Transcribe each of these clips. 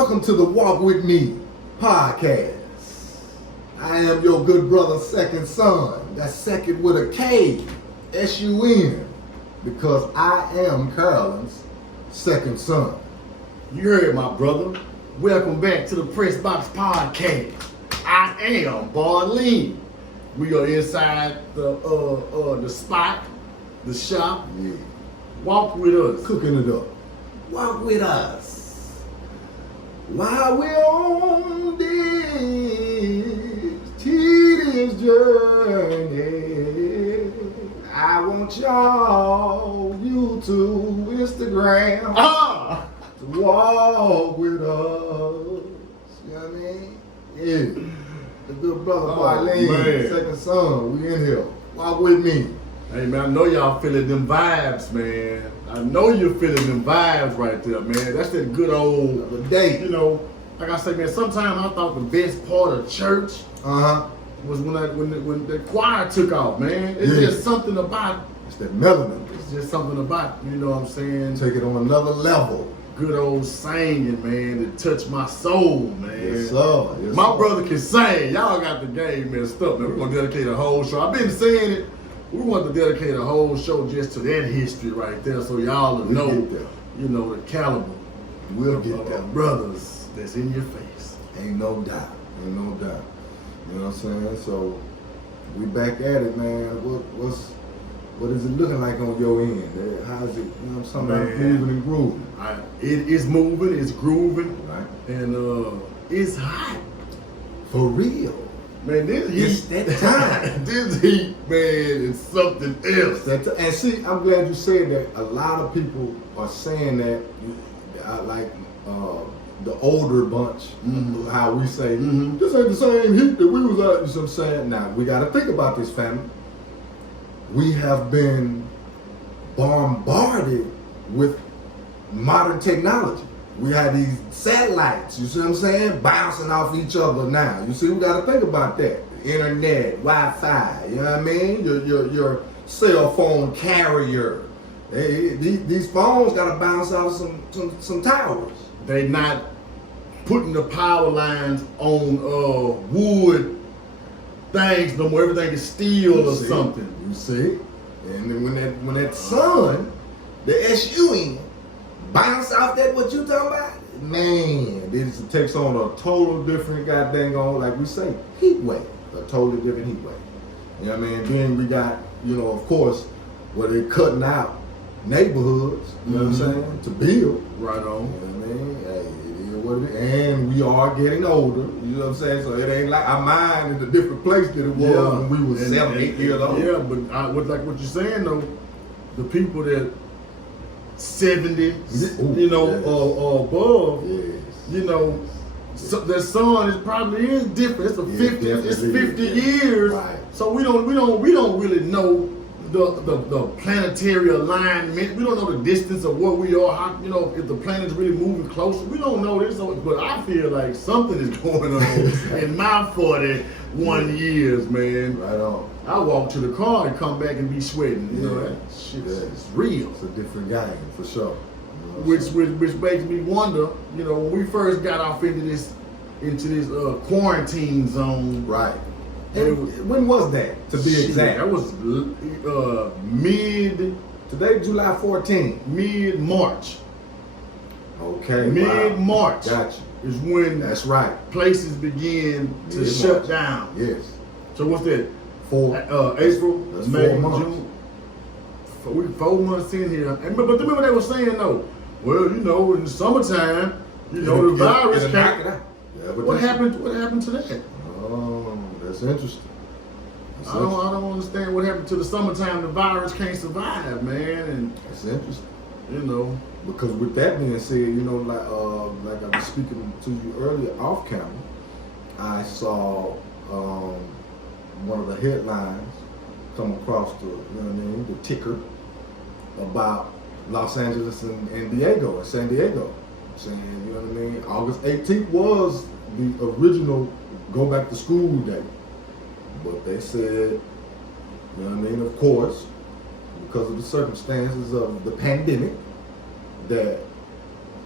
Welcome to the Walk With Me podcast. I am your good brother, second son. That's second with a K, S-U-N, because I am Carolyn's second son. You heard my brother. Welcome back to the Press Box Podcast. I am Barleen. We are inside the spot, the shop. Yeah. Walk with us. Cooking it up. Walk with us. While we're on this tedious journey, I want y'all, YouTube, Instagram, to walk with us. You know what I mean? Yeah. The good brother Kybalion, second son, we in here. Walk with me. Hey man, I know y'all feeling them vibes, man. I know you're feeling them vibes right there, man. That's that good old day. You know, like I say, man, sometimes I thought the best part of church was when the choir took off, man. It's just something about it's that melanin. It's just something about, you know what I'm saying? Take it on another level. Good old singing, man, it touched my soul, man. Yes, sir. Yes, my brother can sing. Y'all got the game messed up, man. We're gonna dedicate a whole show. I've been saying it. We want to dedicate a whole show just to that history right there, so y'all will know, you know, the caliber. We'll get there. Brothers that's in your face. Ain't no doubt. Ain't no doubt. You know what I'm saying? So we back at it, man. What is it looking like on your end? How's it? You know what I'm saying? Moving and grooving. It is moving. It's grooving. Right. And it's hot. For real. Man, this heat. It's that time. This heat, man, is something else. And see, I'm glad you said that. A lot of people are saying that, like the older bunch, how we say, this ain't the same heat that we was at. You know what I'm saying? Now, we got to think about this, family. We have been bombarded with modern technology. We have these satellites, you see what I'm saying, bouncing off each other now. You see, we got to think about that. Internet, Wi-Fi, you know what I mean? Your cell phone carrier. These phones got to bounce off some towers. They not putting the power lines on wood things no more. Everything is steel or something. You see? And then when that sun, the SUN, bounce off that what you talking about? Man, this takes on a total different goddamn like we say, heat wave. A totally different heat wave. You know what I mean? Then we got, you know, of course, where they're cutting out neighborhoods, you know what I'm saying, to build. Right on. You know what I mean? Hey, it is what it is. And we are getting older, you know what I'm saying? So it ain't like our mind is a different place than it was when we were 7, 8 years old. Yeah, but like what you're saying though, the people that 70, you know, or above, you know, so their son is probably different. It's a 50. It's 50 years. Right. So we don't really know the planetary alignment. We don't know the distance of where we are. How, you know, if the planet's really moving closer. We don't know this. But I feel like something is going on in my 41 years, man. Right on. I walk to the car and come back and be sweating. You know, that shit is real. It's a different game for sure. You know Which makes me wonder, you know, when we first got off into this quarantine zone. Right. And when was that, to be exact? That was Today, July 14th. Mid-March. Okay. Mid-March. Got you. Is when that's right. Places begin to shut down. Yes. So what's that? April, May, June. 4 months in here. But remember they were saying though, well, you know, in the summertime, you know, the virus came. What happened to that? Oh, that's interesting. I don't understand what happened to the summertime. The virus can't survive, man. And that's interesting. You know, because with that being said, you know, like I was speaking to you earlier off camera, I saw one of the headlines come across the, you know what I mean, the ticker about Los Angeles and San Diego, saying, you know what I mean, August 18th was the original go back to school day. But they said, you know what I mean, of course, because of the circumstances of the pandemic, that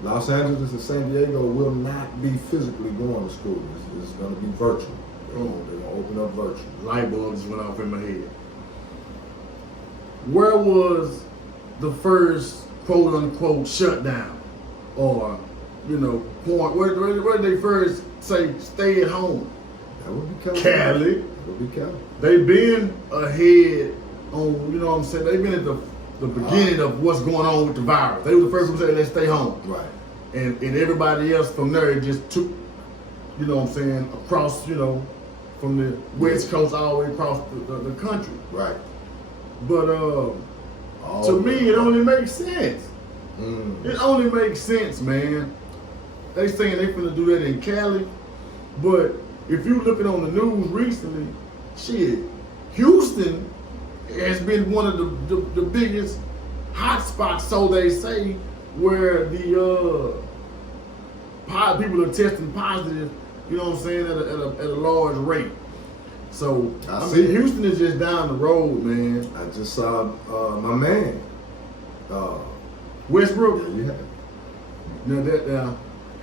Los Angeles and San Diego will not be physically going to school. It's going to be virtual. They're going to open up virtual. Light bulbs just went off in my head. Where was the first quote unquote shutdown? Or, point, where did they first say stay at home? That would be Cali. Cali. That would be Cali. They've been ahead on, you know what I'm saying? They've been at the beginning of what's going on with the virus. They were the first one to say, let's stay home. Right. And everybody else from there just took, you know what I'm saying, across, from the West Coast all the way across the country. Right. But to me, it only makes sense. It only makes sense, man. They saying they finna do that in Cali, but if you looking on the news recently, shit, Houston has been one of the biggest hot spots, so they say, where the people are testing positive, you know what I'm saying, at a large rate. So I mean, Houston is just down the road, man. I just saw my man, Westbrook. Yeah, you have. Now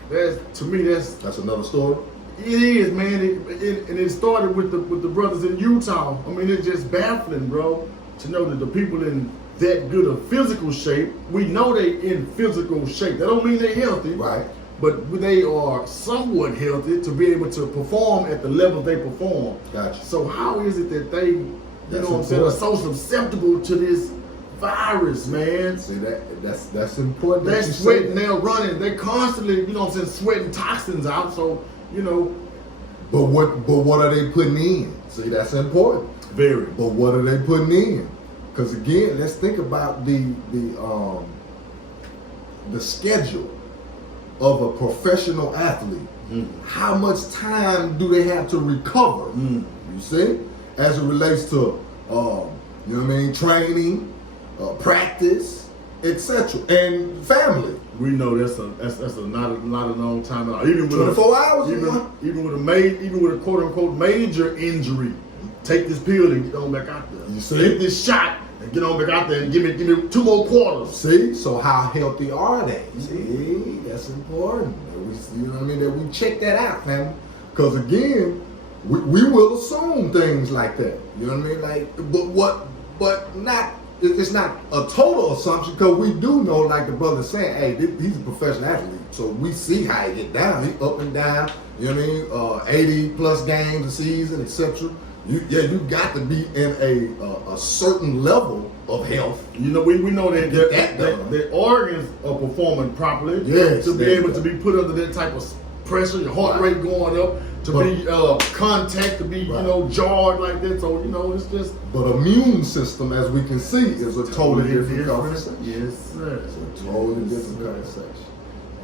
that's to me that's another story. It is, man. And it started with the brothers in Utah. I mean, it's just baffling, bro, to know that the people in that good of physical shape, we know they in physical shape. That don't mean they're healthy. Right. But they are somewhat healthy to be able to perform at the level they perform. Gotcha. So how is it that they, are so susceptible to this virus, man? See, that's important. They're sweating, they're running, they constantly, sweating toxins out. So, But what are they putting in? See, that's important. Very. But what are they putting in? Because again, let's think about the schedule of a professional athlete. How much time do they have to recover? You see, as it relates to training, practice, etc., and family. We know that's not a long time at all. Even with 24 hours. Even with a quote unquote major injury, take this pill and get on back out there. You see? Take this shot and get on back out there and give me 2 more quarters. See, so how healthy are they? See, that's important. That we check that out, family. Because again, we will assume things like that. You know what I mean? Like, but not. It's not a total assumption, because we do know, like the brother saying, hey, he's a professional athlete, so we see how he get down. He up and down. You know what I mean? 80 plus games a season, etc. You got to be in a certain level of health. We know that the organs are performing properly. Yes, to be able to be put under that type of pressure, your heart rate going up, to be contact, to be jarred like that. So it's just. But immune system, as we can see, is a totally different conversation. Yes, sir. It's a totally different conversation.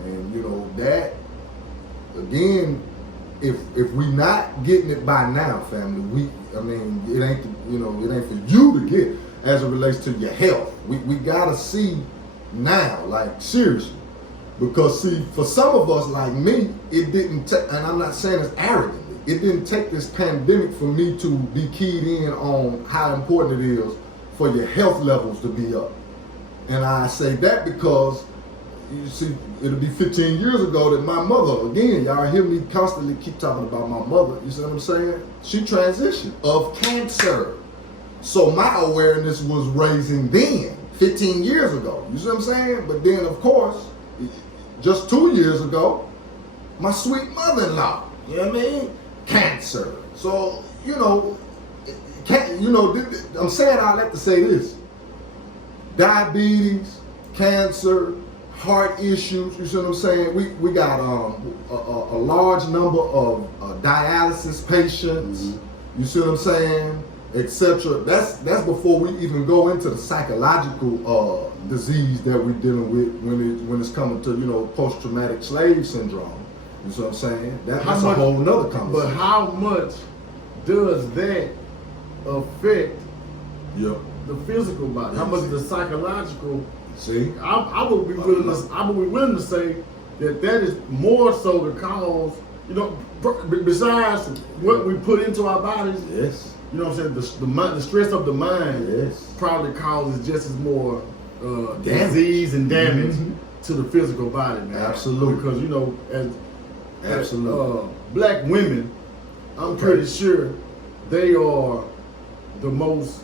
And that again, if we not getting it by now, family, it ain't for you to get as it relates to your health. We gotta see now, like seriously. Because see, for some of us like me, it didn't take, and I'm not saying this arrogantly, it didn't take this pandemic for me to be keyed in on how important it is for your health levels to be up. And I say that because, you see, it'll be 15 years ago that my mother, again, y'all hear me constantly keep talking about my mother, you see what I'm saying? She transitioned of cancer. So my awareness was raising then, 15 years ago, you see what I'm saying? But then, of course, just 2 years ago, my sweet mother-in-law, you know what I mean? Cancer. So, I'm saying all that to say this. Diabetes, cancer, heart issues, you see what I'm saying? We got a large number of dialysis patients, you see what I'm saying? Etc. That's before we even go into the psychological disease that we're dealing with when it's coming to post-traumatic slave syndrome. You see what I'm saying? That's a whole nother conversation. But how much does that affect the physical body? How much the psychological? See, I would be willing to say that is more so the cause. Besides what we put into our bodies. Yes. You know what I'm saying? The stress of the mind probably causes just as more disease and damage to the physical body, man. Absolutely. Because you know, as Absolutely. Black women, I'm pretty sure they are the most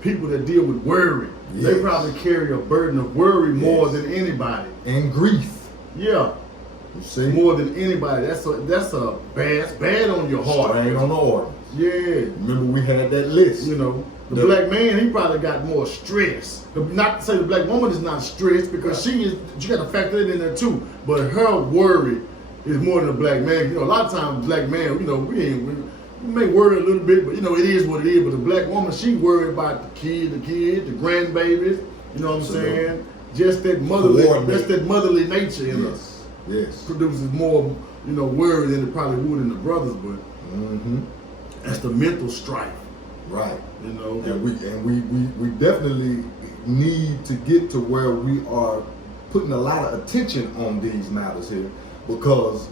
people that deal with worry. Yes. They probably carry a burden of worry more than anybody. And grief. Yeah. You see? More than anybody. That's a bad on your heart. Strain on the organs. Yeah. Remember we had that list. You know, the black man, he probably got more stress. Not to say the black woman is not stressed, because she got to factor it in there too. But her worry is more than the black man. You know, a lot of times black man, you know, we may worry a little bit, but you know, it is what it is. But the black woman, she worried about the kids, the grandbabies, you know what I'm saying? Just that motherly nature in us. Yes. Produces more, you know, worry than it probably would in the brothers, but that's the mental strife. Right. You know. And we definitely need to get to where we are putting a lot of attention on these matters here, because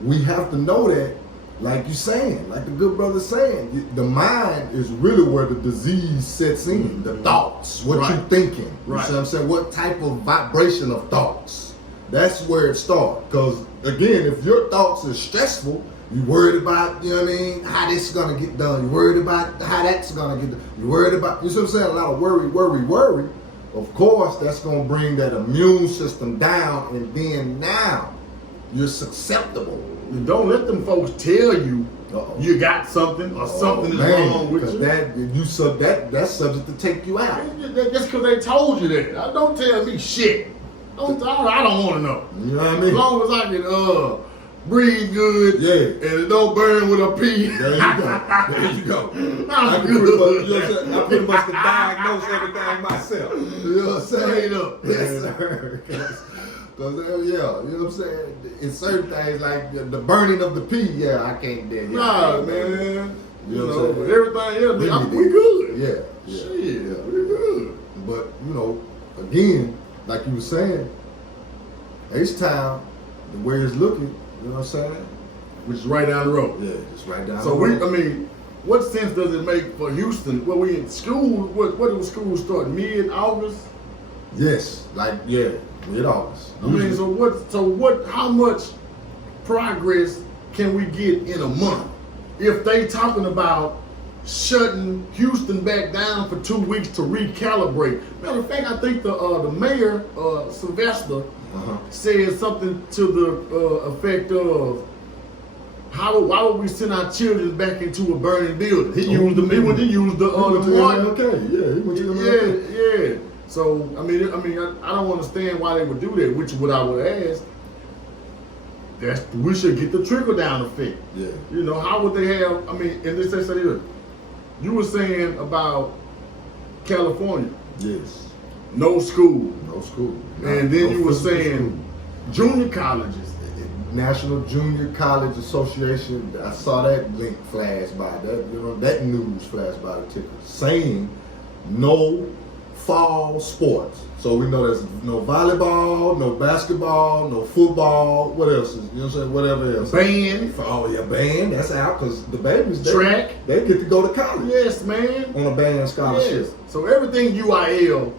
we have to know that, like you're saying, like the good brother's saying, the mind is really where the disease sets in. The thoughts, what you're thinking. You see what I'm saying? What type of vibration of thoughts? That's where it starts. Because again, if your thoughts are stressful, you worried about, you know what I mean, how this is gonna get done. You worried about how that's gonna get done. You worried about, you see what I'm saying? A lot of worry. Of course, that's gonna bring that immune system down, and then now you're susceptible. Don't let them folks tell you you got something or something is wrong with you. That's subject to take you out. Just because they told you that. Don't tell me shit. I don't want to know. You know what I mean? As long as I can breathe good, and it don't burn with a pea. There you go. I'm good. I pretty much can diagnose everything myself. You know what I'm saying? Straight up. Yes, sir. Because, you know what I'm saying? In certain things, like the burning of the pea, I can't do that. Nah, man. You know what I'm saying? But everything else, we good. Yeah. Shit, we good. But, you know, again, like you were saying, H-Town, the way it's looking, you know what I'm saying? Which is right down the road. Yeah, it's right down the road. What sense does it make for Houston? Well, we in school, what do schools start? Mid-August? Yes, mid-August. How much progress can we get in a month if they talking about shutting Houston back down for 2 weeks to recalibrate? Matter of fact, I think the mayor, Sylvester, said something to the effect of, why would we send our children back into a burning building? He used the Martin. Okay, yeah. So I don't understand why they would do that. Which what I would ask. We should get the trickle down effect. Yeah. You know, how would they have? And this they said you were saying about California. Yes. No school. No school. And then you were saying junior colleges. National Junior College Association. I saw that link flash by that news flash by the ticker saying no fall sports. So we know there's no volleyball, no basketball, no football. What else is, you know what I'm saying? Whatever else. Band. Band. That's out because the babies, track. They get to go to college. Yes, man. On a band scholarship. Yes. So everything UIL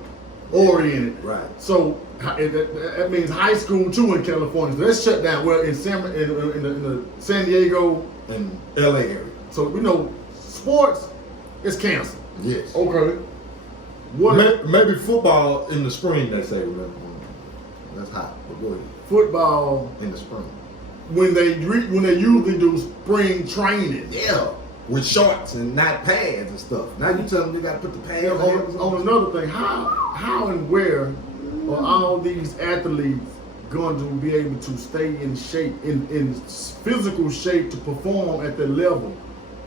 oriented. Right. So that means high school too in California. So that's shut down. Well, in the San Diego and LA area. So we know sports is canceled. Yes. Okay. Maybe football in the spring, they say. Remember, that's hot. But go ahead. Football in the spring. When they usually do spring training. Yeah. With shorts and not pads and stuff. Now you tell them they got to put the pads on. Another thing, how and where are all these athletes going to be able to stay in shape, in physical shape to perform at their level?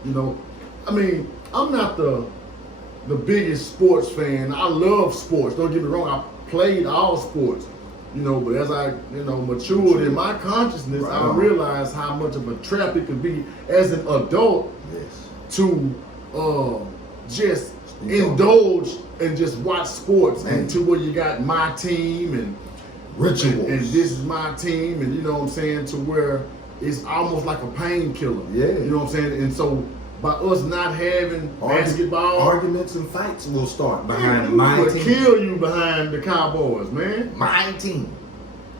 You know, I'm not the biggest sports fan. I love sports. Don't get me wrong. I played all sports. You know, but as I, matured in my consciousness, I realized how much of a trap it could be as an adult to just indulge and just watch sports and to where you got my team and rituals and this is my team and you know what I'm saying, to where it's almost like a painkiller. Yeah. You know what I'm saying? And so by us not having basketball, arguments and fights will start behind my team. Kill you behind the Cowboys, man. My team.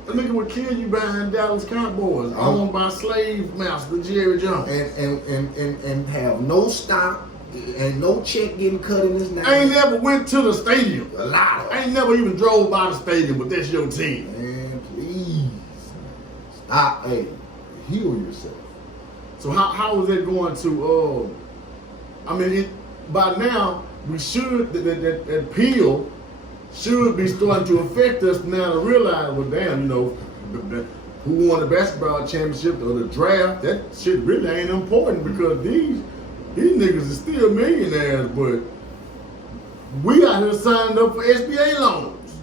A nigga would kill you behind Dallas Cowboys, owned by slave master Jerry Jones. And have no stop and no check getting cut in his name. I ain't never went to the stadium. A lot. I ain't never even drove by the stadium, but that's your team. Man, please. Stop. Hey, heal yourself. So how is that going to, I mean, by now, we should, that pill should be starting to affect us now to realize, well, damn, you know, who won the basketball championship or the draft, that shit really ain't important because these niggas are still millionaires, but we out here signing up for SBA loans.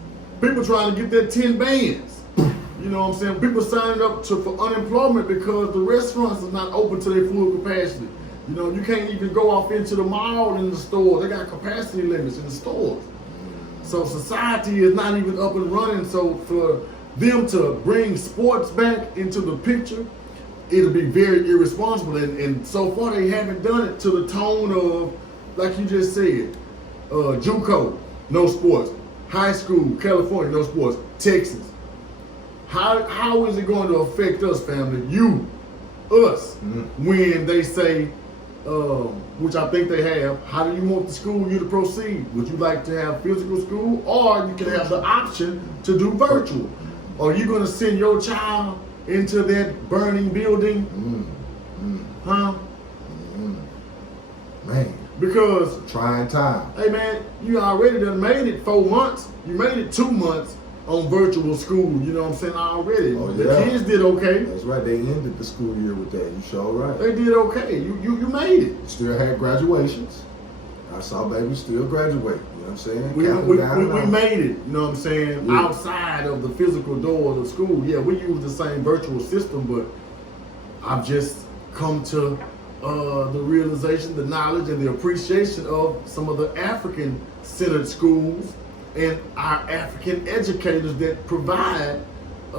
People trying to get their 10 bands. You know what I'm saying? People signing up for unemployment because the restaurants are not open to their full capacity. You know, you can't even go off into the mall in the stores. They got capacity limits in the stores. So society is not even up and running. So for them to bring sports back into the picture, it'll be very irresponsible. And so far they haven't done it to the tone of, like you just said, JUCO, no sports. High school, California, no sports. Texas. How is it going to affect us, family? You, us, when they say, which I think they have, how do you want the school year to proceed? Would you like to have physical school, or you can have the option to do virtual? Are you going to send your child into that burning building? Huh? Man. Because it's a trying time. Hey man, you already done made it 4 months. You made it 2 months on virtual school, you know what I'm saying, already. Oh, the yeah. kids did okay. That's right, they ended the school year with that. You sure right. They did okay. You made it. Still had graduations. I saw babies still graduate. You know what I'm saying? We made it, you know what I'm saying, yeah. Outside of the physical doors of school. Yeah, we use the same virtual system, but I've just come to the realization, the knowledge, and the appreciation of some of the African-centered schools and our African educators that provide, I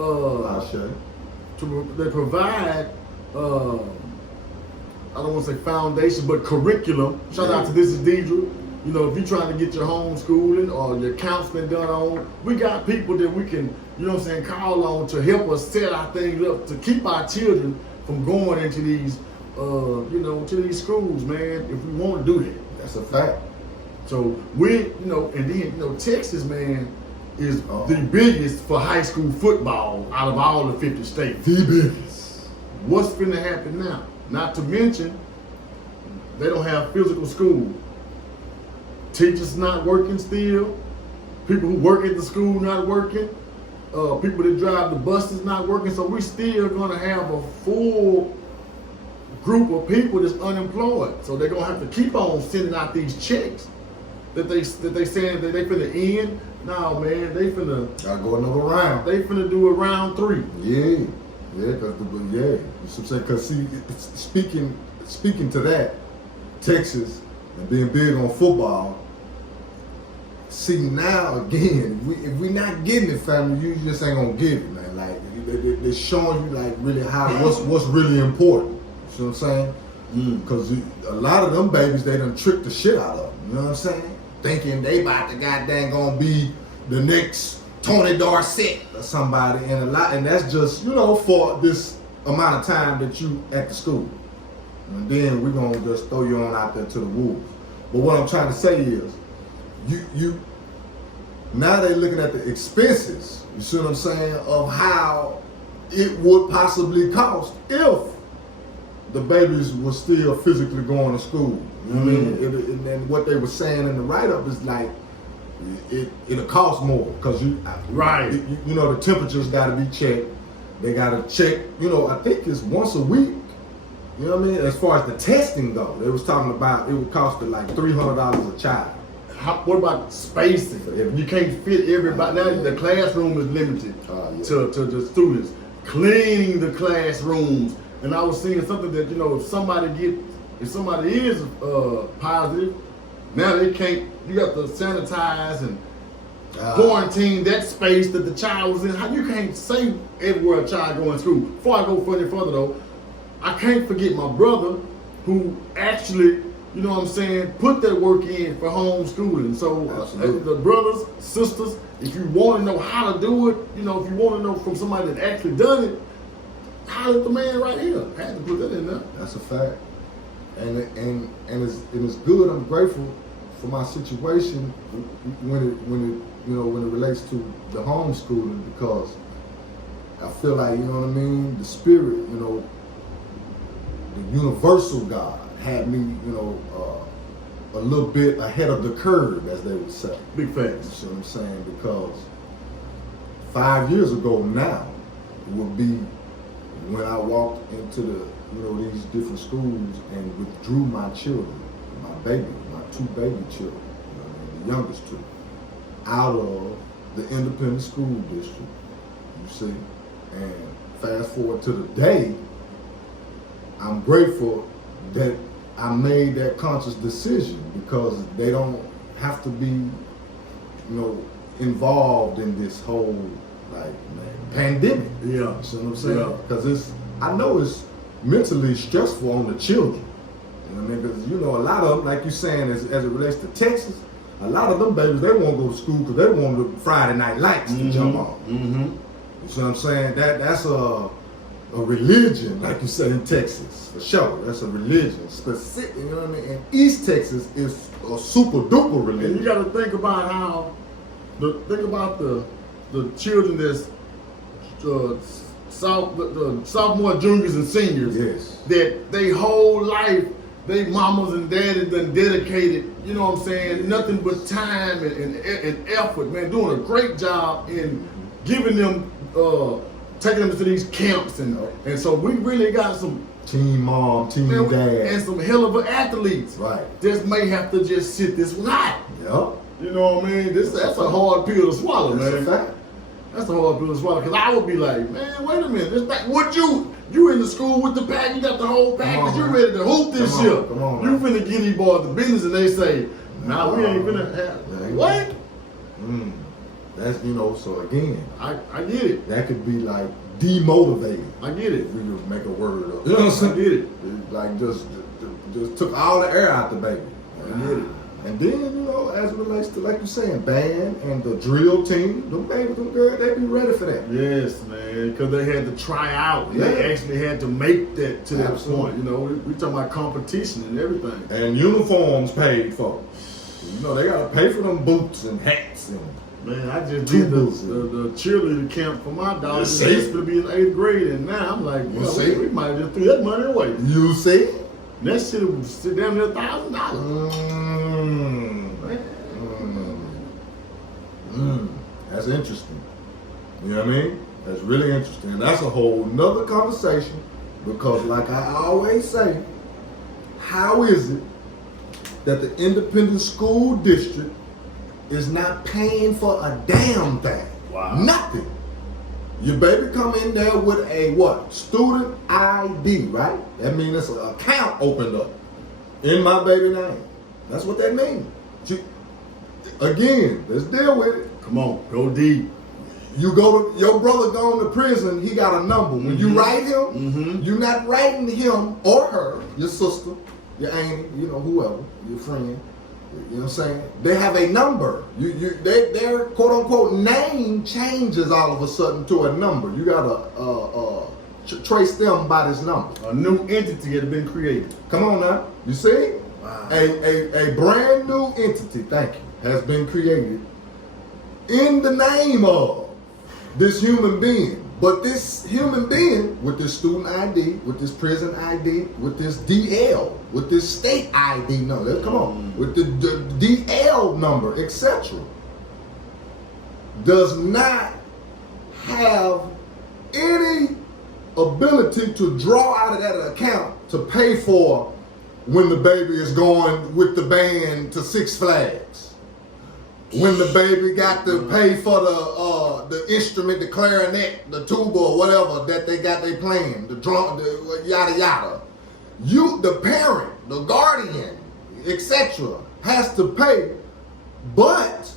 don't want to say foundation, but curriculum. Shout out to This Is Deidre. You know, if you're trying to get your homeschooling or your counseling done on, we got people that we can, you know what I'm saying, call on to help us set our things up to keep our children from going into these, you know, to these schools, man, if we want to do that. That's a fact. So we, you know, and then, you know, Texas, man, is the biggest for high school football out of all the 50 states. The biggest. What's finna happen now? Not to mention, they don't have physical school. Teachers not working still. People who work at the school not working. People that drive the buses not working. So we still gonna have a full group of people that's unemployed. So they're gonna have to keep on sending out these checks that they saying that they finna end. No, man, they finna gotta go another round. They finna do a round 3. Yeah, because see, speaking to that, Texas and being big on football. See now again, if we not getting it, family, you just ain't gonna get it, man. Like they're showing you like really what's really important. You know what I'm saying? Because a lot of them babies, they done tricked the shit out of them. You know what I'm saying? Thinking they about to goddamn gonna be the next Tony Dorsett or somebody, and that's just, you know, for this amount of time that you at the school. And then we're gonna just throw you on out there to the wolves. But what I'm trying to say is, you now they're looking at the expenses, you see what I'm saying, of how it would possibly cost if the babies were still physically going to school. You know what I mean? And what they were saying in the write-up is like, it'll cost more because you know, the temperatures got to be checked. They got to check, you know, I think it's once a week. You know what I mean? As far as the testing go, they was talking about it would cost like $300 a child. What about spacing? If you can't fit everybody, now the classroom is limited to the students. Cleaning the classrooms. And I was seeing something that, you know, if somebody is positive, now they can't, you have to sanitize and quarantine that space that the child was in. How you can't say everywhere a child going to school. Before I go further though, I can't forget my brother who actually you know what I'm saying, put that work in for homeschooling. So the brothers, sisters, if you want to know how to do it, you know, if you want to know from somebody that actually done it, holler at the man right here. I had to put that in there. That's a fact. And it's good. I'm grateful for my situation when it relates to the homeschooling, because I feel like, you know what I mean, the spirit, you know, the universal God had me, you know, a little bit ahead of the curve, as they would say. Big facts. You see what I'm saying? Because 5 years ago now would be when I walked into these different schools and withdrew my children, my two baby children, you know, the youngest two, out of the independent school district. You see? And fast forward to the day, I'm grateful that I made that conscious decision, because they don't have to be, you know, involved in this whole pandemic. Yeah. You see what I'm saying? Because I know it's mentally stressful on the children. You know what I mean? Because, you know, a lot of them, like you're saying, as it relates to Texas, a lot of them babies, they won't go to school because they want the Friday night lights to jump on. Mm-hmm. You see what I'm saying? That's a religion, like you said, in Texas, for sure. That's a religion. Specific, you know what I mean? And East Texas is a super duper religion. And you got to think about how, the children that's the sophomore, juniors, and seniors. Yes. That they whole life, they mamas and daddies done dedicated, you know what I'm saying, nothing but time and effort, man, doing a great job in giving them, taking them to these camps, and so we really got some team mom, team dad, and some hell of athletes. Right. Just may have to just sit this one out. Yep. You know what I mean? That's a hard pill to swallow, That's man. a fact. That's a hard pill to swallow, because I would be like, man, wait a minute, this thing, what you in the school with the pack, you got the whole package, you ready to hoop this year. Come on, you finna get these boys the business, and they say, nah, we ain't finna have, what? That's, you know, so again, I get it. that could be like demotivating. I get it. If we just make a word up. You know what I'm saying? I get it. Like just took all the air out the baby. I get it. And then, you know, as it relates to, like you're saying, band and the drill team, them babies, them girls, they be ready for that. Yes, man, because they had to try out. Yeah. They actually had to make that to that Absolutely. point. You know, we talking about competition and everything. And uniforms paid for. You know, they gotta pay for them boots and hats and. Man, I just did the cheerleader camp for my daughter. She's supposed to be in 8th grade, and now I'm like, well, we might have just threw that money away. You see? That shit was damn near $1,000. That's interesting. You know what I mean? That's really interesting. And that's a whole nother conversation, because like I always say, how is it that the independent school district is not paying for a damn thing? Wow. Nothing. Your baby come in there with a what? Student ID, right? That means it's an account opened up in my baby name. That's what that means. Again, let's deal with it. Come on, go deep. Your brother going to prison, he got a number. When you write him, you're not writing him or her, your sister, your auntie, you know, whoever, your friend. You know what I'm saying? They have a number. Their quote unquote name changes all of a sudden to a number. You gotta trace them by this number. A new entity has been created. Come on now. You see? Wow. A brand new entity, thank you, has been created in the name of this human being. But this human being, with this student ID, with this prison ID, with this DL, with this state ID number, come on, with the DL number, etc., does not have any ability to draw out of that account to pay for when the baby is going with the band to Six Flags. When the baby got to pay for the instrument, the clarinet, the tuba, or whatever that they playing, the drum, the yada yada. You, the parent, the guardian, etc., has to pay. But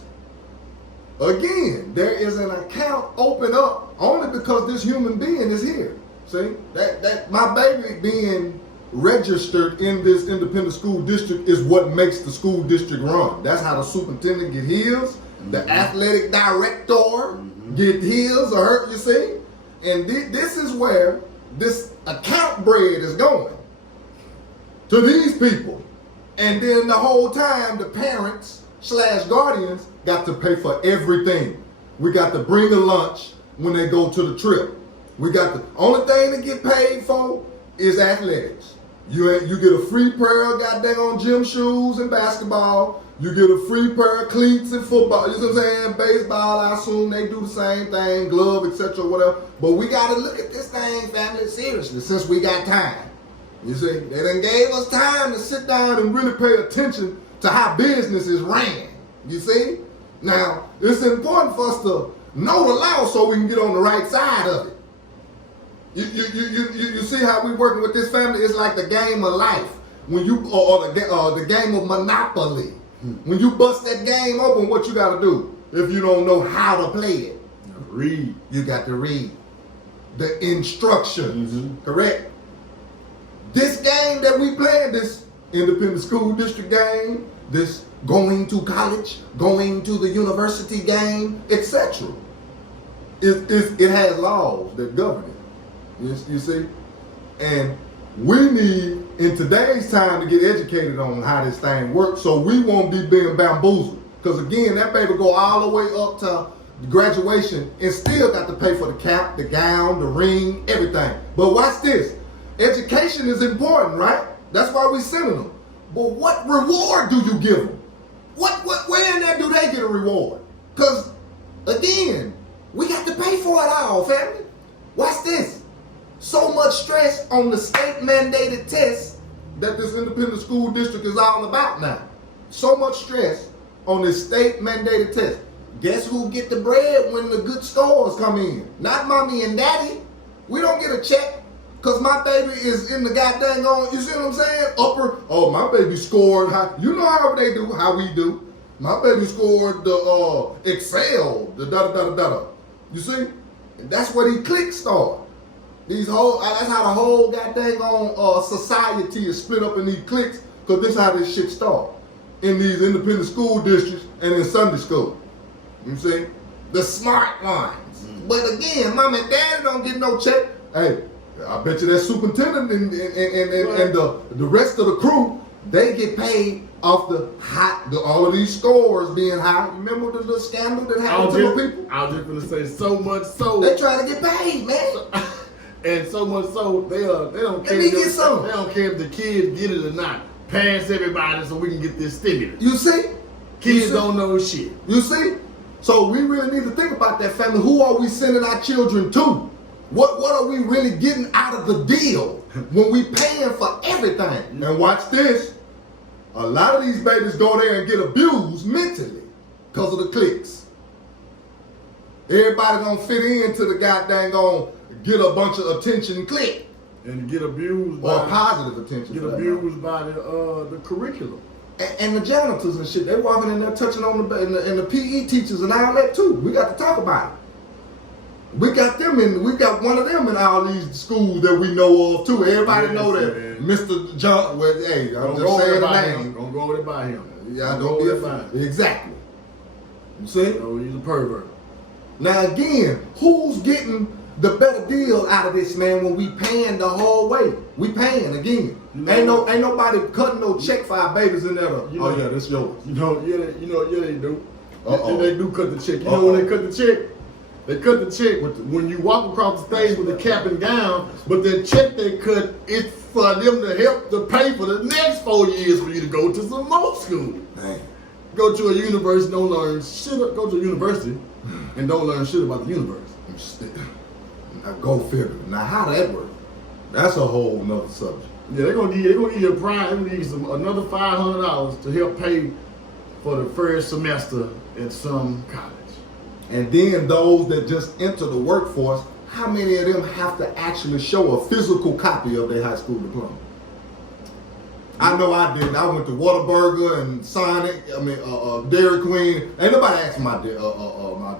again, there is an account open up only because this human being is here. See, that my baby being registered in this independent school district is what makes the school district run. That's how the superintendent get his, the athletic director get his or her, you see? And this is where this account bread is going to these people. And then the whole time, the parents / guardians got to pay for everything. We got to bring a lunch when they go to the trip. We got the only thing to get paid for is athletics. You get a free pair of goddamn gym shoes and basketball. You get a free pair of cleats and football. You know what I'm saying? Baseball, I assume they do the same thing, glove, etc., whatever. But we got to look at this thing, family, seriously, since we got time. You see, they done gave us time to sit down and really pay attention to how business is ran. You see? Now, it's important for us to know the law so we can get on the right side of it. You see how we working with this family? It's like the game of life. When you or the game of Monopoly. When you bust that game open, what you got to do? If you don't know how to play it, read. You got to read the instructions. Correct? This game that we playing, this independent school district game, this going to college, going to the university game, etc. It has laws that govern it. You see? And we need, in today's time, to get educated on how this thing works so we won't be being bamboozled. Because again, that baby go all the way up to graduation and still got to pay for the cap, the gown, the ring, everything. But watch this. Education is important, right? That's why we sending them. But what reward do you give them? Where in there do they get a reward? Because, again, we got to pay for it all, family. Watch this. So much stress on the state-mandated tests that this independent school district is all about now. So much stress on this state-mandated test. Guess who get the bread when the good scores come in? Not mommy and daddy. We don't get a check because my baby is in the goddamn on, you see what I'm saying? Oh, my baby scored high. You know how they do, how we do. My baby scored the Excel, the da-da-da-da-da. You see? And that's where these cliques start. That's how the whole goddamn society is split up in these cliques, because this is how this shit start. In these independent school districts and in Sunday school. You see? The smart ones. But again, mom and daddy don't get no check. Hey, I bet you that superintendent and the rest of the crew, they get paid off all of these scores being high. Remember the little scandal that happened to the people? I was just gonna say, so much so they trying to get paid, man. And so much so they don't care. They don't care if the kids get it or not. Pass everybody so we can get this stimulus. You see? Kids don't know shit. You see? So we really need to think about that, family. Who are we sending our children to? What are we really getting out of the deal when we paying for everything? And watch this. A lot of these babies go there and get abused mentally because of the cliques. Everybody gonna fit into the goddamn gonna get a bunch of attention clique. And get abused or positive attention. Get abused by the curriculum. And the janitors and shit. They walking in there touching on the PE teachers and all that too. We got to talk about it. We got one of them in all these schools that we know of too. Everybody know that Mr. John. Well, hey, I'm just saying the name. Don't go over there by him. Yeah, don't be a exactly. You see? Oh, he's a pervert. Now again, who's getting the better deal out of this, man? When we paying the whole way, we paying again. Ain't nobody cutting no check for our babies in there. Oh yeah, this yours. Yeah, they do. They do cut the check. You know when they cut the check? They cut the check when you walk across the stage with the cap and gown, but the check they cut is for them to help to pay for the next 4 years for you to go to some more school. Dang. Go to a university, don't learn shit. Go to a university and don't learn shit about the universe. Now go figure. Now how that work? That's a whole nother subject. Yeah, they're gonna give you a prize. They're gonna give you another $500 to help pay for the first semester at some college. And then those that just enter the workforce, how many of them have to actually show a physical copy of their high school diploma? I know I did. I went to Whataburger and Sonic. Dairy Queen. Ain't nobody asked my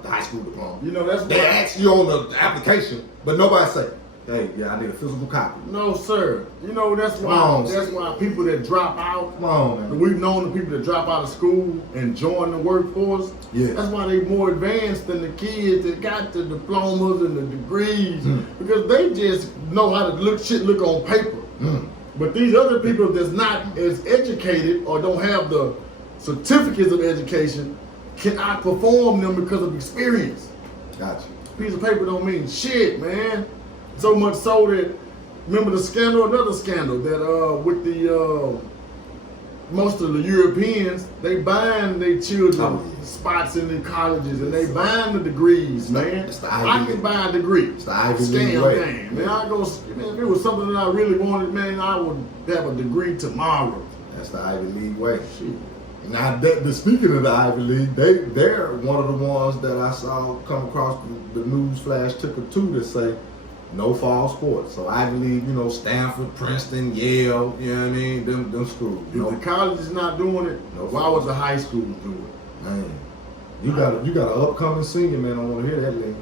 high school diploma. You know that's they ask you on the application, but nobody say, Hey, yeah, I need a physical copy. No, sir. You know, that's why people that drop out, Come on, man. we've known the people that drop out of school and join the workforce. Yeah. That's why they more advanced than the kids that got the diplomas and the degrees because they just know how to look on paper. But these other people that's not as educated or don't have the certificates of education can outperform them because of experience. Gotcha. Piece of paper don't mean shit, man. So much so that, remember the scandal, another scandal, that with the, most of the Europeans, they buying their children spots in the colleges and they buying the degrees, man. I can buy a degree. It's the Ivy League Scam way. game. Man, if it was something that I really wanted, man, I would have a degree tomorrow. That's the Ivy League way. Shit. Now, speaking of the Ivy League, they're one of the ones that I saw come across the news flash ticker too that say no fall sports. So Ivy League, you know, Stanford, Princeton, Yale, you know what I mean? Them schools. If the college is not doing it, why would the high schools do it? Man, you got an upcoming senior, man. I want to hear that, lady.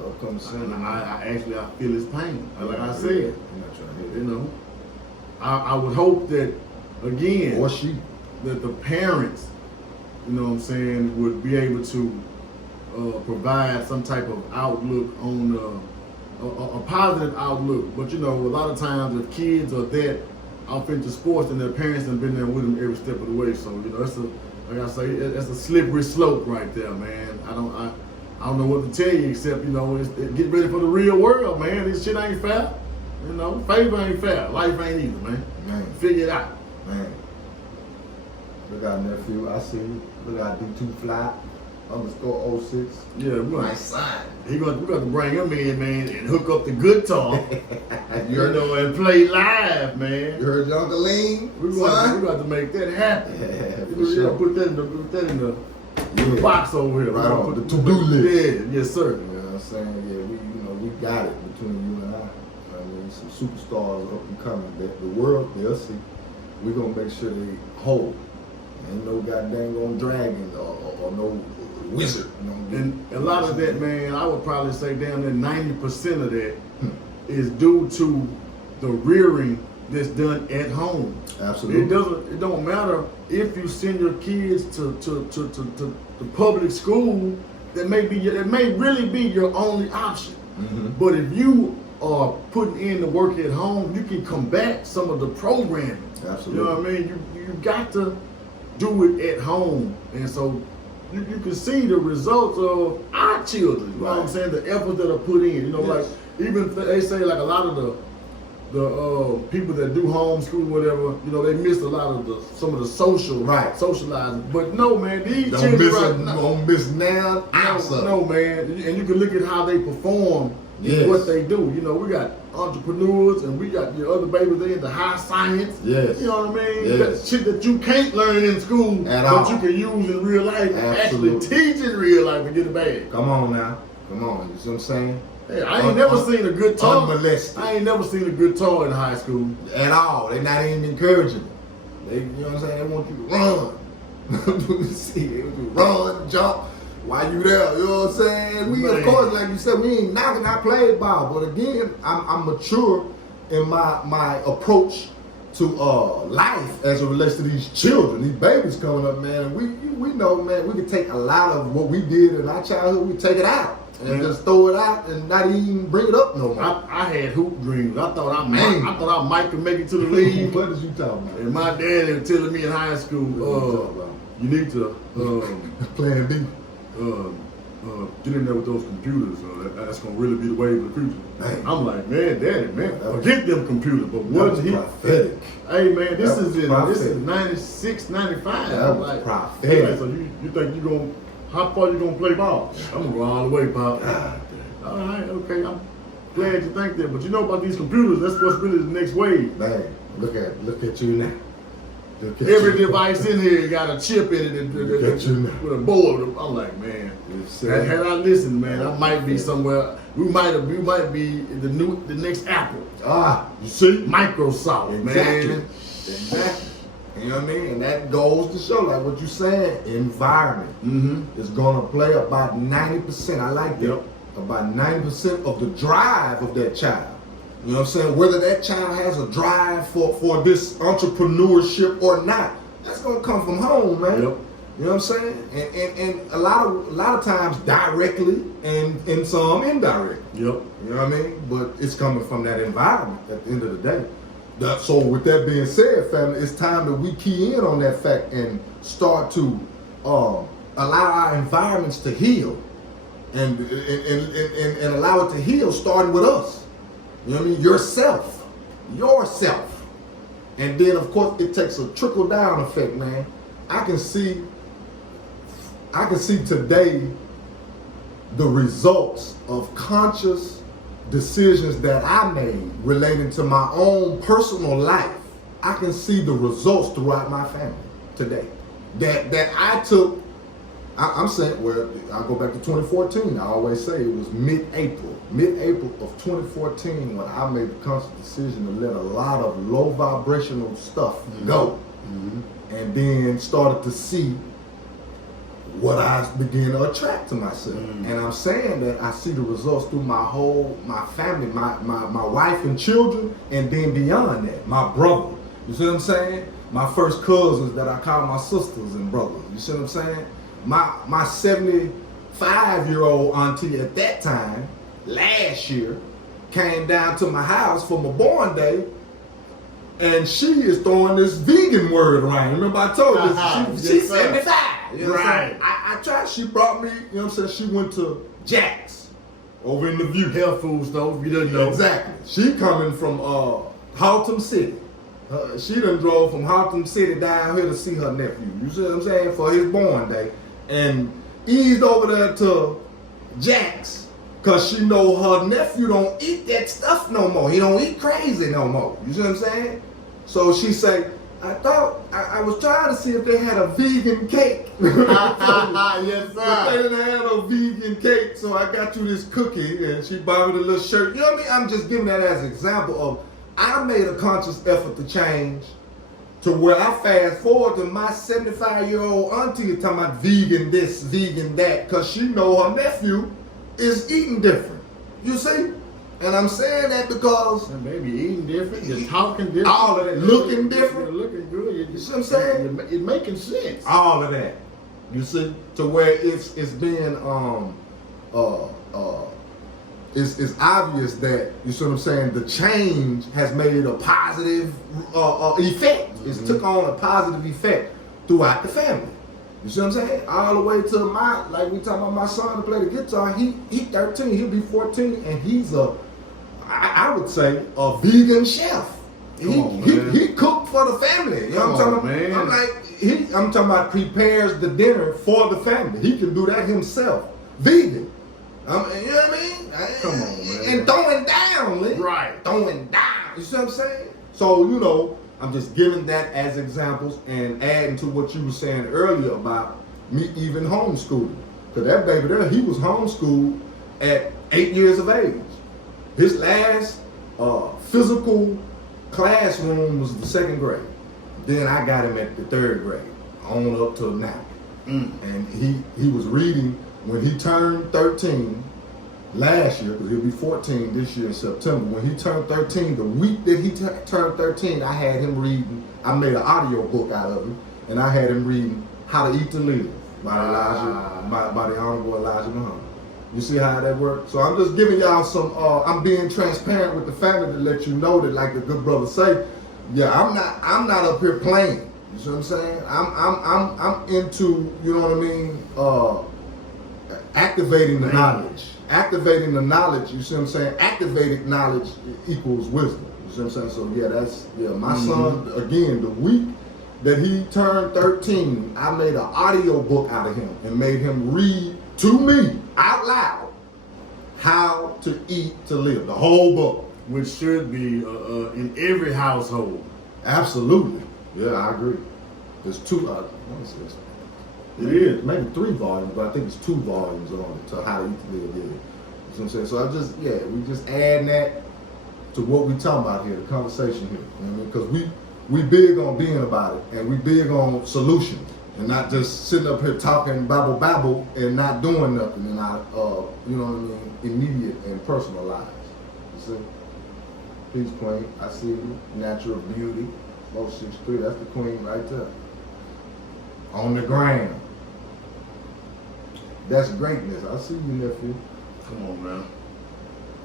Upcoming senior. I feel his pain. Like I said, I'm not trying to hear that. you know, I would hope that again. Or she. That the parents, you know what I'm saying, would be able to provide some type of outlook on a positive outlook. But you know, a lot of times if kids are that off into sports, and their parents have been there with them every step of the way. So you know, like I say, that's a slippery slope right there, man. I don't know what to tell you except, you know, get ready for the real world, man. This shit ain't fair. You know, favor ain't fair. Life ain't either, man. Figure it out, man. Look out, nephew. I see you. Look out, D2 Fly _06. Yeah, my son. We got to bring him in, man, and hook up the guitar. You know, and play live, man. You heard your Uncle Lean? We got to make that happen. Yeah, for sure. Put that in the box over here. Right on the to-do list. Yeah, yes, sir. You know what I'm saying? Yeah, we got it between you and I. I mean, some superstars up and coming. The world, they'll see. We're gonna make sure they hold. Ain't no goddamn dragon or no wizard. You know, and a lot of that, man, I would probably say damn near 90% of that is due to the rearing that's done at home. Absolutely. It don't matter if you send your kids to public school. That may really be your only option. But if you are putting in the work at home, you can combat some of the programming. Absolutely. You know what I mean? You got to do it at home, and so you can see the results of our children. You know what I'm saying? The effort that are put in. You know, like even if they say like a lot of the people that do homeschool, whatever, you know, they miss a lot of some of the socializing. But no, man, these children don't miss now. No, man, and you can look at how they perform. What they do. You know, we got entrepreneurs and we got your other babies, they into high science. Yes. You know what I mean? That shit that you can't learn in school, but you can use in real life and actually teach in real life and get a bag. Come on now. Come on. You see what I'm saying? Hey, I ain't never seen a good toy. Unmolested. I ain't never seen a good toy in high school. At all. They're not even encouraging. You know what I'm saying? They want you to run. They want you to run, jump. Why you there? You know what I'm saying? We, of course, like you said, we ain't knocking. I played ball, but again, I'm mature in my approach to life as it relates to these children, these babies coming up, man. We know, man, we can take a lot of what we did in our childhood, we take it out and just throw it out and not even bring it up no more. I had hoop dreams. I thought I might could make it to the league. What is you talking about? And my dad was telling me in high school, you need to Plan B. Get in there with those computers. That's gonna really be the way of the future. Man. I'm like, man, daddy, man, forget them computers. But what he? Prophetic. Hey, man, this is 96, 95. That was like, prophetic. Hey, so you think you gonna? How far you gonna play ball? I'm gonna go all the way, Pop. All right, okay. I'm glad you think that. But you know about these computers? That's what's really the next wave. Man, look at you now. Every device in here got a chip in it with a board. I'm like, man, had I listened, man, I might be somewhere. We might be the next Apple. You see, Microsoft, man. Exactly. You know what I mean? And that goes to show, like what you said, environment is gonna play about 90%. I like that. About 90% of the drive of that child You know what I'm saying? Whether that child has a drive for this entrepreneurship or not, that's gonna come from home, man. Yep. You know what I'm saying? And a lot of times directly and some indirectly. Yep. You know what I mean? But it's coming from that environment at the end of the day. So with that being said, family, it's time that we key in on that fact and start to allow our environments to heal and allow it to heal starting with us. You know what I mean? Yourself. And then of course it takes a trickle down effect, man. I can see today the results of conscious decisions that I made relating to my own personal life. I can see the results throughout my family today. That I took, I'm saying, well, I'll go back to 2014. I always say it was mid-April of 2014 when I made the conscious decision to let a lot of low vibrational stuff go. And then started to see what I began to attract to myself. And I'm saying that I see the results through my family, my wife and children, and then beyond that, my brother. You see what I'm saying? My first cousins that I call my sisters and brothers. You see what I'm saying? My 75-year-old auntie at that time, last year, came down to my house for my born day, and she is throwing this vegan word around. Remember I told you, she's 75. You know what I'm saying? I tried, she brought me, you know what I'm saying, she went to Jack's over in the View. Health food store, you didn't know. Exactly. She coming from Haltom City. She done drove from Haltom City down here to see her nephew. You see what I'm saying? For his born day. And eased over there to Jack's because she know her nephew don't eat that stuff no more. He don't eat crazy no more. You see what I'm saying? So she say, I thought, I was trying to see if they had a vegan cake. Yes, sir. But they didn't have no vegan cake, so I got you this cookie, and she bought me the little shirt. You know what I mean? I'm just giving that as an example of, I made a conscious effort to change to where I fast forward to my 75-year-old auntie talking about vegan this, vegan that, because she know her nephew is eating different. You see? And I'm saying that because maybe eating different, you're talking different, all of that, looking different, you're looking good. You see what I'm saying? It's making sense. All of that, you see, to where it's being it's obvious that, you see what I'm saying, the change has made a positive effect. It's took on a positive effect throughout the family. You see what I'm saying? All the way to like we talking about my son to play the guitar. He 13, he'll be 14, and he's I would say a vegan chef. He cooked for the family. You know what I'm talking about? I'm talking about prepares the dinner for the family. He can do that himself. Vegan. You know what I mean? Come on, man. And throwing down, Lee. Right. Throwing down. You see what I'm saying? So, you know, I'm just giving that as examples and adding to what you were saying earlier about me even homeschooling. Because that baby there, he was homeschooled at 8 years of age. His last physical classroom was the 2nd grade. Then I got him at the 3rd grade, on up till now. And he was reading when he turned 13 last year, because he'll be 14 this year in September. When he turned 13, the week that he turned 13, I had him reading, I made an audio book out of him, and I had him reading How to Eat to Live by the Honorable Elijah Muhammad. You see how that works? So I'm just giving y'all some, I'm being transparent with the family to let you know that, like the good brother say, yeah, I'm not up here playing. You see what I'm saying? I'm into, you know what I mean, activating the knowledge. Activating the knowledge, you see what I'm saying? Activated knowledge equals wisdom. You see what I'm saying? So my son, again, the week that he turned 13, I made an audio book out of him and made him read to me out loud How to Eat to Live, the whole book. Which should be in every household. Absolutely. Yeah, I agree. There's 2, what is this? It is maybe 3 volumes, but I think it's 2 volumes on it to How to Eat to Live. Yeah. You know what I'm saying? So we just add that to what we talking about here, the conversation here. You know what I mean? Because we big on being about it, and we big on solutions, and not just sitting up here talking babble and not doing nothing in our you know what I mean, immediate and personal lives. You see? Peace Queen. I see you. Natural Beauty. 463. That's the queen right there. On the gram. That's greatness. I see you, nephew. Come on, man.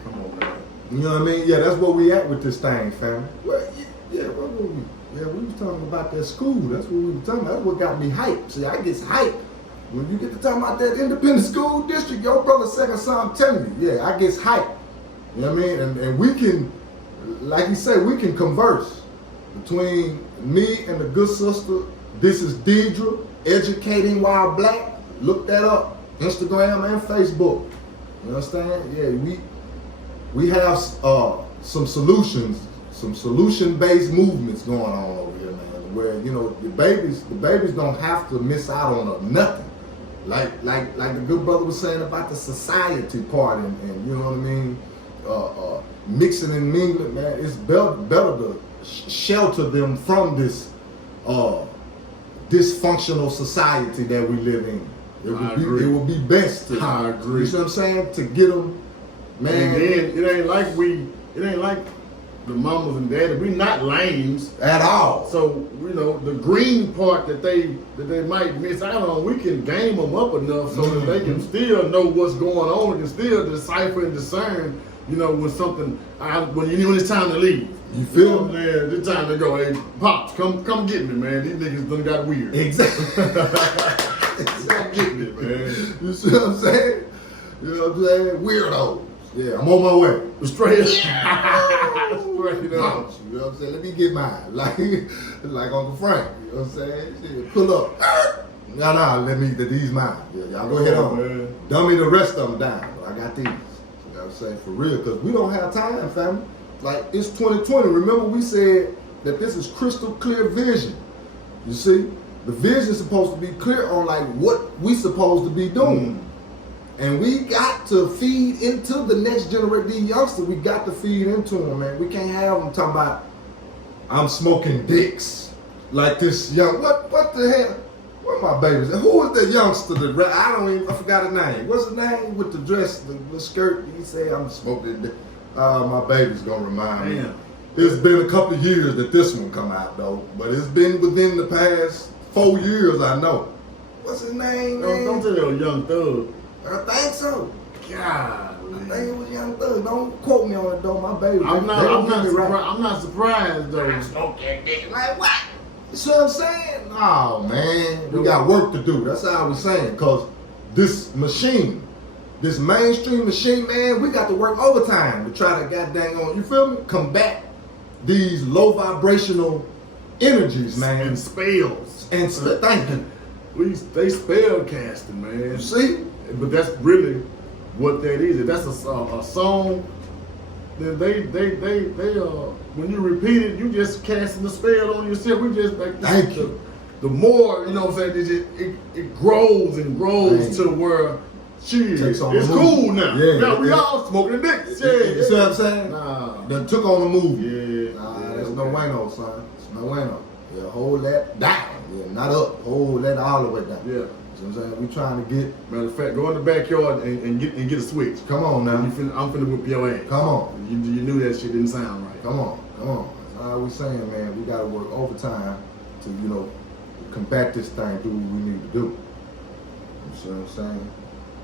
Come on, man. You know what I mean? Yeah, that's where we at with this thing, family. Well, yeah, what were we? Yeah, we was talking about that school. That's what we were talking about. That's what got me hyped. See, I get hyped. When you get to talking about that independent school district, your brother second son, I'm telling you, yeah, I get hyped. You know what I mean? And we can, like you say, we can converse between me and the good sister. This is Deidre, Educating While Black. Look that up. Instagram and Facebook. You understand? Yeah, we have some solutions, some solution-based movements going on over here, man. Where the babies don't have to miss out on nothing. Like the good brother was saying about the society part, and you know what I mean. Mixing and mingling, man. It's better to shelter them from this dysfunctional society that we live in. It would be best to. I agree. You know what I'm saying? To get them, man. And then it ain't like the mamas and daddies. We not lames At all. So the green part that they might miss out on, we can game them up enough so that they can still know what's going on and can still decipher and discern. When something when it's time to leave. You feel me? Man, it's time to go. Hey, pops, come get me, man. These niggas done got weird. Exactly. Come get me, man. You see what I'm saying? You know what I'm saying? Weirdos. Yeah, I'm on my way. Straight up. Straight up. You know what I'm saying? Let me get mine. Like Uncle Frank. You know what I'm saying? Shit, pull up. Nah, let me, these mine. Yeah, y'all go ahead on. Man. Dummy the rest of them down. I got these. You know what I'm saying? For real, because we don't have time, family. Like, it's 2020. Remember we said that this is crystal clear vision. You see? The vision is supposed to be clear on like what we supposed to be doing. And we got to feed into the next generation. These youngsters, we got to feed into them, man. We can't have them talking about, I'm smoking dicks. Like this young, what the hell? Where my babies? Who is that youngster that, I forgot his name. What's his name with the dress, the skirt? He said, I'm smoking dick. My baby's gonna remind me. It's been a couple of years that this one come out though. But it's been within the past 4 years, I know. What's his name, man? Don't tell your Young Thug. I think so. God, I think it was Young Thug. Don't quote me on it though, my baby. I'm not surprised though. I smoke that dick. Like what? You see what I'm saying? Oh man, we got work to do. That's how I was saying. Cause this machine, this mainstream machine, man, we got to work overtime to try to goddamn you feel me? Combat these low vibrational energies, man. And spells. And thank you. They spell casting, man. You see? But that's really what that is. If that's a song, then they when you repeat it, you just casting the spell on yourself. We just like thank you. The more, you know what I'm saying, it grows and grows to where it's cool now. Yeah, now we all smoking dicks. You see what I'm saying? Nah. Done took on the move. Yeah. That's no bueno, son. It's no bueno. Yeah, hold that down. Yeah, not up. Hold that all the way down. Yeah. You know what I'm saying? We trying to get. Matter of fact, go in the backyard and get a switch. Come on now. I'm finna whip your ass. Come on. You knew that shit didn't sound right. Come on. That's all we saying, man. We gotta work overtime to, combat this thing, do what we need to do. You see what I'm saying?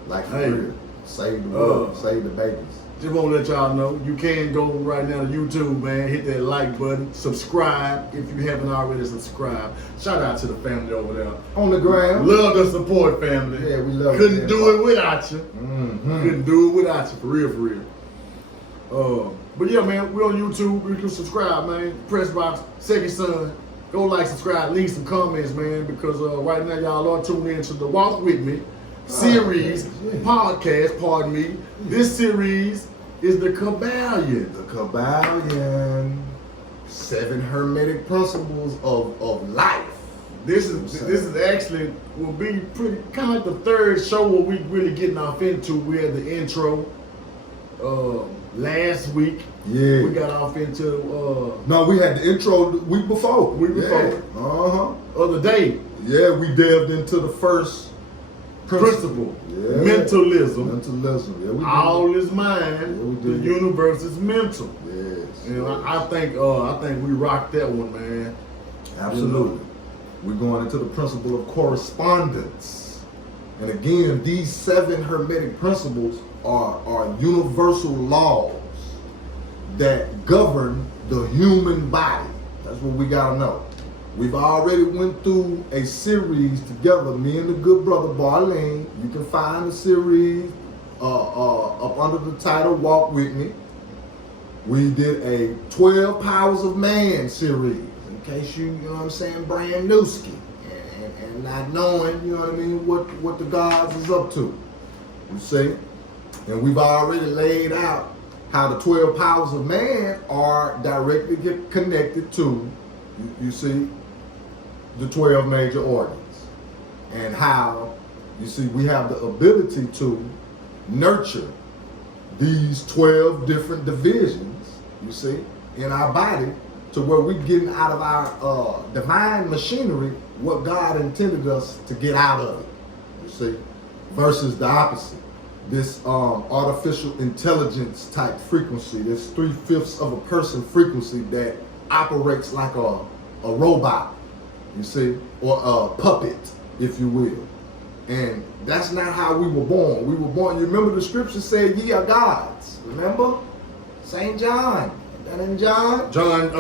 Like for real. Save the world, save the babies. Just want to let y'all know, you can go right now to YouTube, man, hit that like button, subscribe if you haven't already subscribed. Shout out to the family over there. On the ground. Love the support, family. Yeah, we love it. Couldn't do it without you. Mm-hmm. Couldn't do it without you, for real. But yeah, man, we're on YouTube. You can subscribe, man. Press box, second son. Go like, subscribe, leave some comments, man, because right now y'all are tuned in to the Walk With Me series, podcast, pardon me. This series is the Kybalion. The Kybalion. 7 hermetic principles of life. This is actually will be pretty kind of the third show where we really getting off into. We had the intro last week. Yeah. We got off into No, we had the intro the week before. Week before. Yeah. Other day. Yeah, we delved into the first principle, Yeah. mentalism. Mentalism. Yeah, we do. All is mind. Yeah, we The do. universe is mental. Yes. And I think we rocked that one, man. Absolutely. We're going into the principle of correspondence. And again, these 7 hermetic principles are universal laws that govern the human body. That's what we gotta know. We've already went through a series together, me and the good brother Barlene. You can find the series up under the title Walk With Me. We did a 12 Powers of Man series, in case you know what I'm saying, brand newski, and not knowing, you know what I mean, what the gods is up to. You see? And we've already laid out how the 12 powers of man are directly connected to, you see, the 12 major organs. And how, you see, we have the ability to nurture these 12 different divisions, you see, in our body, to where we're getting out of our divine machinery what God intended us to get out of it, you see, versus the opposite. This artificial intelligence type frequency, this 3/5 of a person frequency that operates like a robot, you see, or a puppet, if you will. And that's not how we were born. We were born, you remember the scripture said, ye are gods, remember? St. John, that in John? John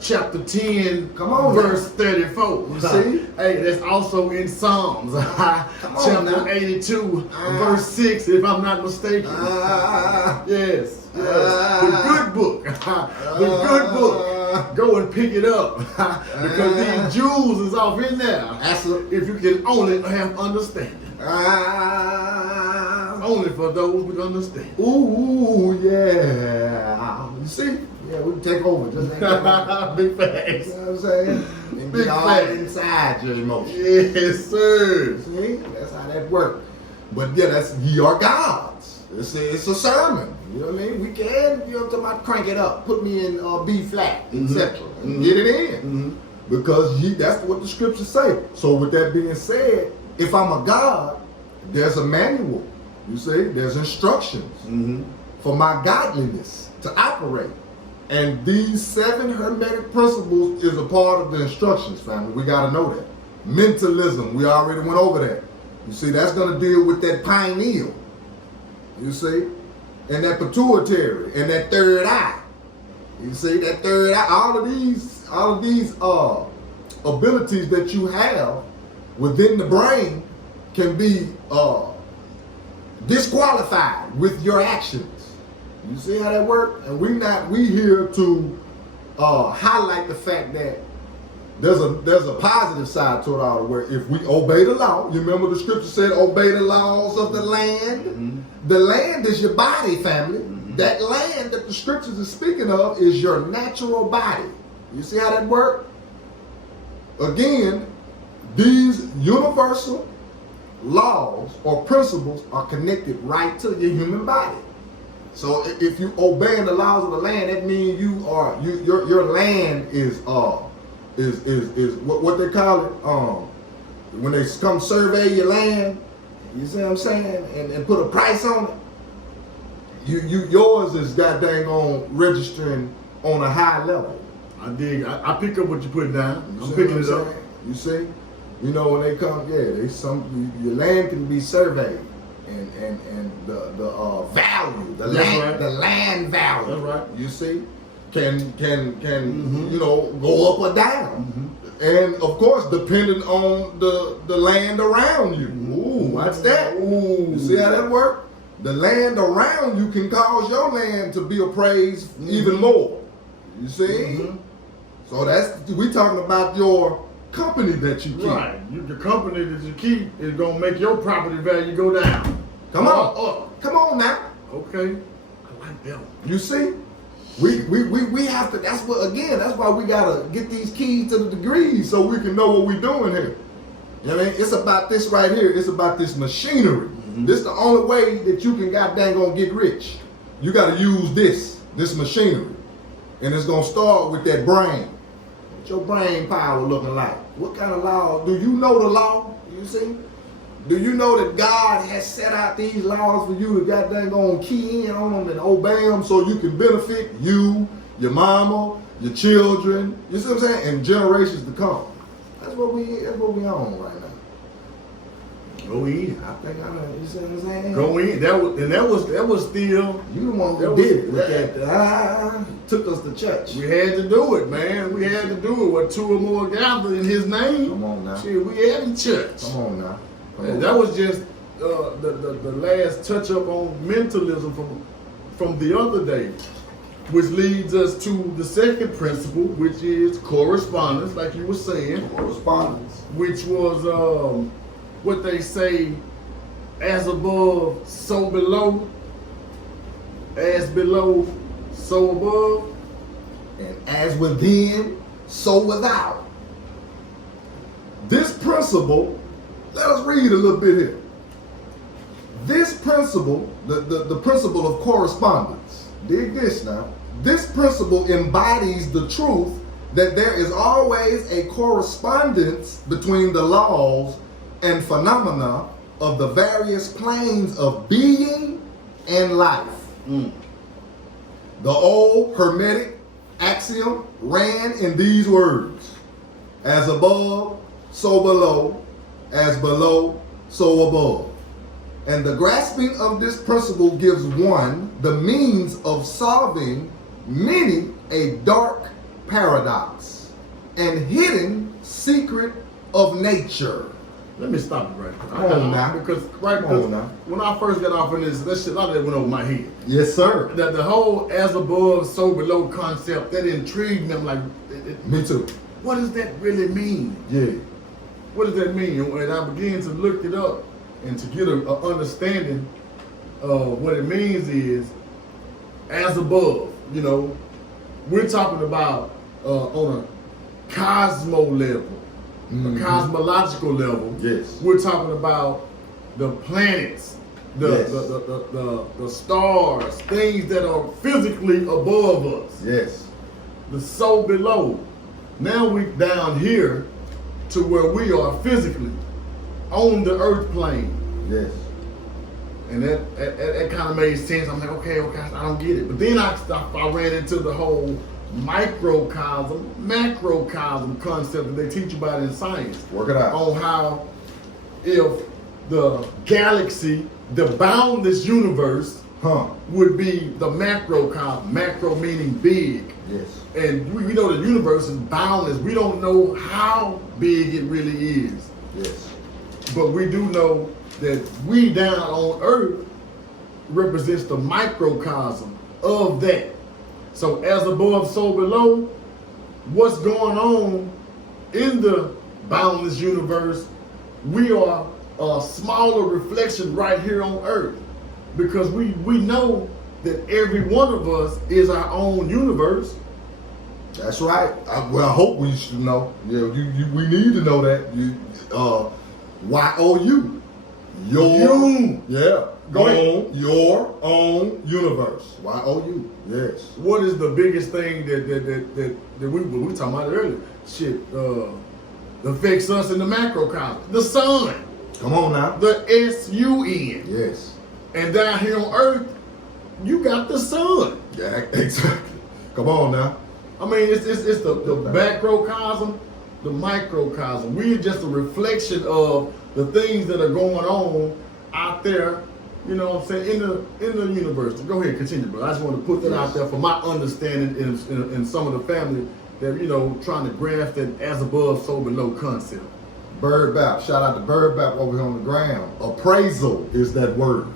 chapter 10, Come on, verse 34. You see? Hey, that's also in Psalms. Chapter now. 82, verse 6, if I'm not mistaken. Yes. The good book. The good book. Go and pick it up. Because these jewels is off in there. If you can only have understanding. Only for those with understanding. Ooh, yeah. You see? Yeah, we can take over. Just like Big facts. You know what I'm saying? And Big get all facts. inside your emotions. Yes, sir. See? That's how that works. But yeah, that's ye are gods. It's a sermon. You know what I mean? We can, you know, talking about crank it up, put me in B flat, etc. And get it in. Because that's what the scriptures say. So with that being said, if I'm a God, there's a manual. You see, there's instructions for my godliness to operate. And these 7 hermetic principles is a part of the instructions, family. We got to know that. Mentalism, we already went over that. You see, that's going to deal with that pineal. You see, and that pituitary, and that third eye. You see, that third eye. All of these abilities that you have within the brain can be disqualified with your actions. You see how that works? And we here to highlight the fact that there's a positive side to it all, where if we obey the law, you remember the scripture said, obey the laws of the land. The land is your body, family. That land that the scriptures are speaking of is your natural body. You see how that works? Again, these universal laws or principles are connected right to your human body. So if you obey the laws of the land, that means your land is what they call it, when they come survey your land, you see what I'm saying, and put a price on it, yours is goddamn on registering on a high level. I dig. I pick up what you put down. You I'm see picking what it I'm up. saying? You see, you know, when they come, your land can be surveyed, and the value, the land value. That's right. You see, can you know, go up or down, and of course depending on the land around you. Ooh, what's that? Ooh. You see how that works? The land around you can cause your land to be appraised even more. You see? So we talking about your company that you keep. Right. The company that you keep is gonna make your property value go down. Come on, come on now. Okay. I like that one. You see? We have to, that's why we gotta get these keys to the degrees so we can know what we're doing here. You know what I mean? It's about this right here. It's about this machinery. This is the only way that you can goddamn gonna get rich. You gotta use this machinery. And it's gonna start with that brain. What's your brain power looking like? What kind of law? Do you know the law? You see? Do you know that God has set out these laws for you to goddamn go and key in on them and obey them so you can benefit you, your mama, your children, you see what I'm saying, and generations to come. That's what we on right now. Go in. I think I know. You see what I'm saying? Go in. That was still. You the one who did it. With that, took us to church. We had to do it, man. We had to do it. What 2 or more gathered in His name. Come on now. Shit, we had in church. Come on now. And that was just the last touch up on mentalism from the other day, which leads us to the second principle, which is correspondence, like you were saying. Correspondence. Which was what they say, as above, so below. As below, so above. And as within, so without. This principle, let us read a little bit here. This principle, the principle of correspondence, dig this now. This principle embodies the truth that there is always a correspondence between the laws and phenomena of the various planes of being and life. The old Hermetic axiom ran in these words: as above, so below; as below, so above. And the grasping of this principle gives one the means of solving many a dark paradox and hidden secret of nature. Let me stop it right there. Come on now. Because when I first got off in this shit, a lot of that went over my head. Yes, sir. That the whole as above, so below concept, that intrigued me. I'm like, Me too. what does that really mean? Yeah. What does that mean? And I began to look it up and to get an understanding of what it means is as above. You know, we're talking about on a cosmo level, a cosmological level. Yes. We're talking about the planets, the stars, things that are physically above us. Yes. The so below. Now we down here to where we are physically on the earth plane. Yes. And that kind of made sense. I'm like, okay, I don't get it. But then I ran into the whole microcosm, macrocosm concept that they teach about in science. Work it out. On how if the galaxy, the boundless universe, would be the macrocosm. Macro meaning big. Yes. And we know the universe is boundless. We don't know how big it really is. Yes. But we do know that we down on Earth represents the microcosm of that. So as above, so below, what's going on in the boundless universe, we are a smaller reflection right here on Earth. Because we know that every one of us is our own universe. That's right. I hope we should know. Yeah, we need to know that. Y-O-U. Your own universe. Y-O-U. Yes. What is the biggest thing that we talking about earlier? Shit, affects us in the macrocosm. The sun. Come on now. The S-U-N. Yes. And down here on Earth, you got the sun. Yeah, exactly. Come on now. I mean, it's the macrocosm, the microcosm. We're just a reflection of the things that are going on out there, you know what I'm saying, in the universe. Go ahead, continue, bro. I just want to put that out there for my understanding in some of the family that, you know, trying to grasp that as above, so below concept. Bird Bap. Shout out to Bird Bap over here on the ground. Appraisal is that word.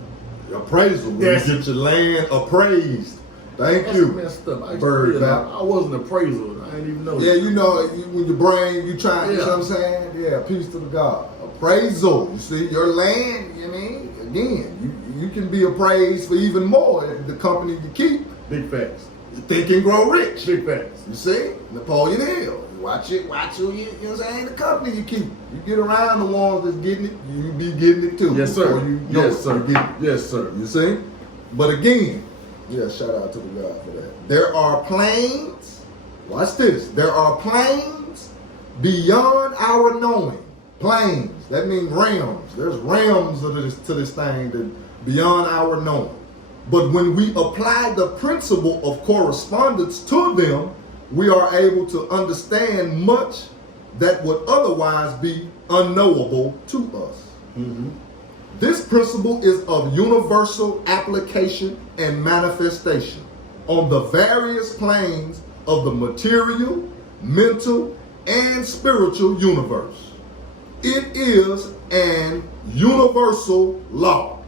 Appraisal. When you get your land appraised. Thank you. Messed up. Bird Bap. I wasn't an appraisal. I didn't even know that. Yeah, you know, when your brain, you trying, you know what I'm saying? Yeah, peace to the God. Appraisal. You see, your land, you mean, again, you can be appraised for even more if the company you keep. Big facts. Think and grow rich. Big facts. You see? Napoleon Hill. Watch who you know what I'm saying, the company you keep. You get around the ones that's getting it, you be getting it too. Yes, sir. Yes, sir. Yes, sir. You see? But again, yeah, shout out to the God for that. There are planes, watch this, there are planes beyond our knowing Planes, that means realms. There's realms of to this thing that beyond our knowing. But when we apply the principle of correspondence to them, we are able to understand much that would otherwise be unknowable to us. Mm-hmm. This principle is of universal application and manifestation on the various planes of the material, mental, and spiritual universe. It is an universal law.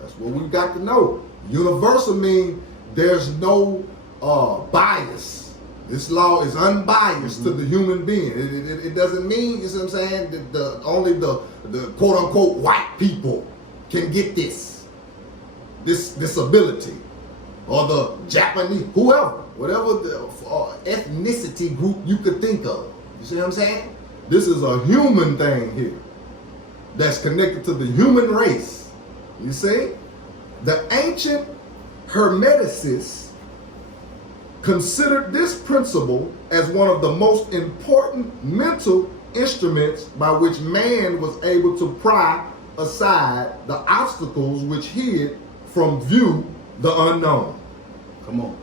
That's what we've got to know. Universal means there's no bias. This law is unbiased to the human being. It doesn't mean, you see what I'm saying, that only the quote unquote white people can get this ability, or the Japanese, whoever, whatever the ethnicity group you could think of. You see what I'm saying? This is a human thing here that's connected to the human race. You see? The ancient Hermeticists considered this principle as one of the most important mental instruments by which man was able to pry aside the obstacles which hid from view the unknown. Come on.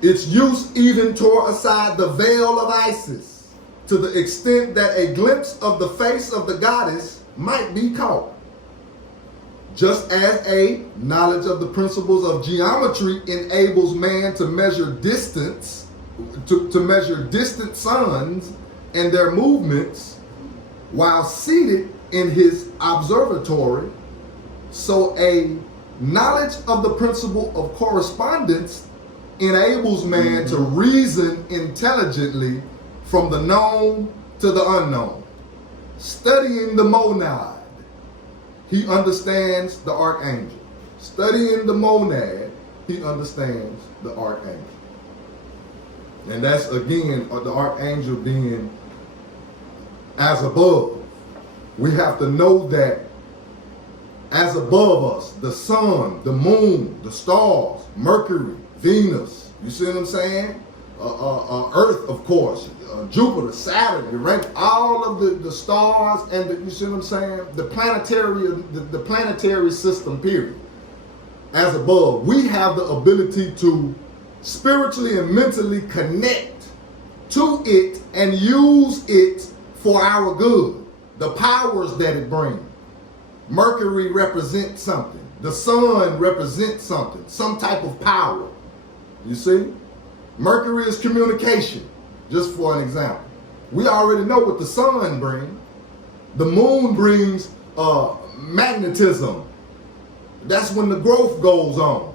Its use even tore aside the veil of Isis to the extent that a glimpse of the face of the goddess might be caught. Just as a knowledge of the principles of geometry enables man to measure distance, to measure distant suns and their movements while seated in his observatory, so a knowledge of the principle of correspondence enables man to reason intelligently from the known to the unknown. Studying the monad, he understands the archangel. Studying the monad, he understands the archangel. And that's again the archangel being as above. We have to know that as above us, the sun, the moon, the stars, Mercury, Venus, you see what I'm saying? Earth, of course, Jupiter, Saturn, Uranus, all of the stars, and you see what I'm saying? The planetary system, period. As above, we have the ability to spiritually and mentally connect to it and use it for our good. The powers that it brings. Mercury represents something. The sun represents something, some type of power. You see? Mercury is communication, just for an example. We already know what the sun brings. The moon brings magnetism. That's when the growth goes on.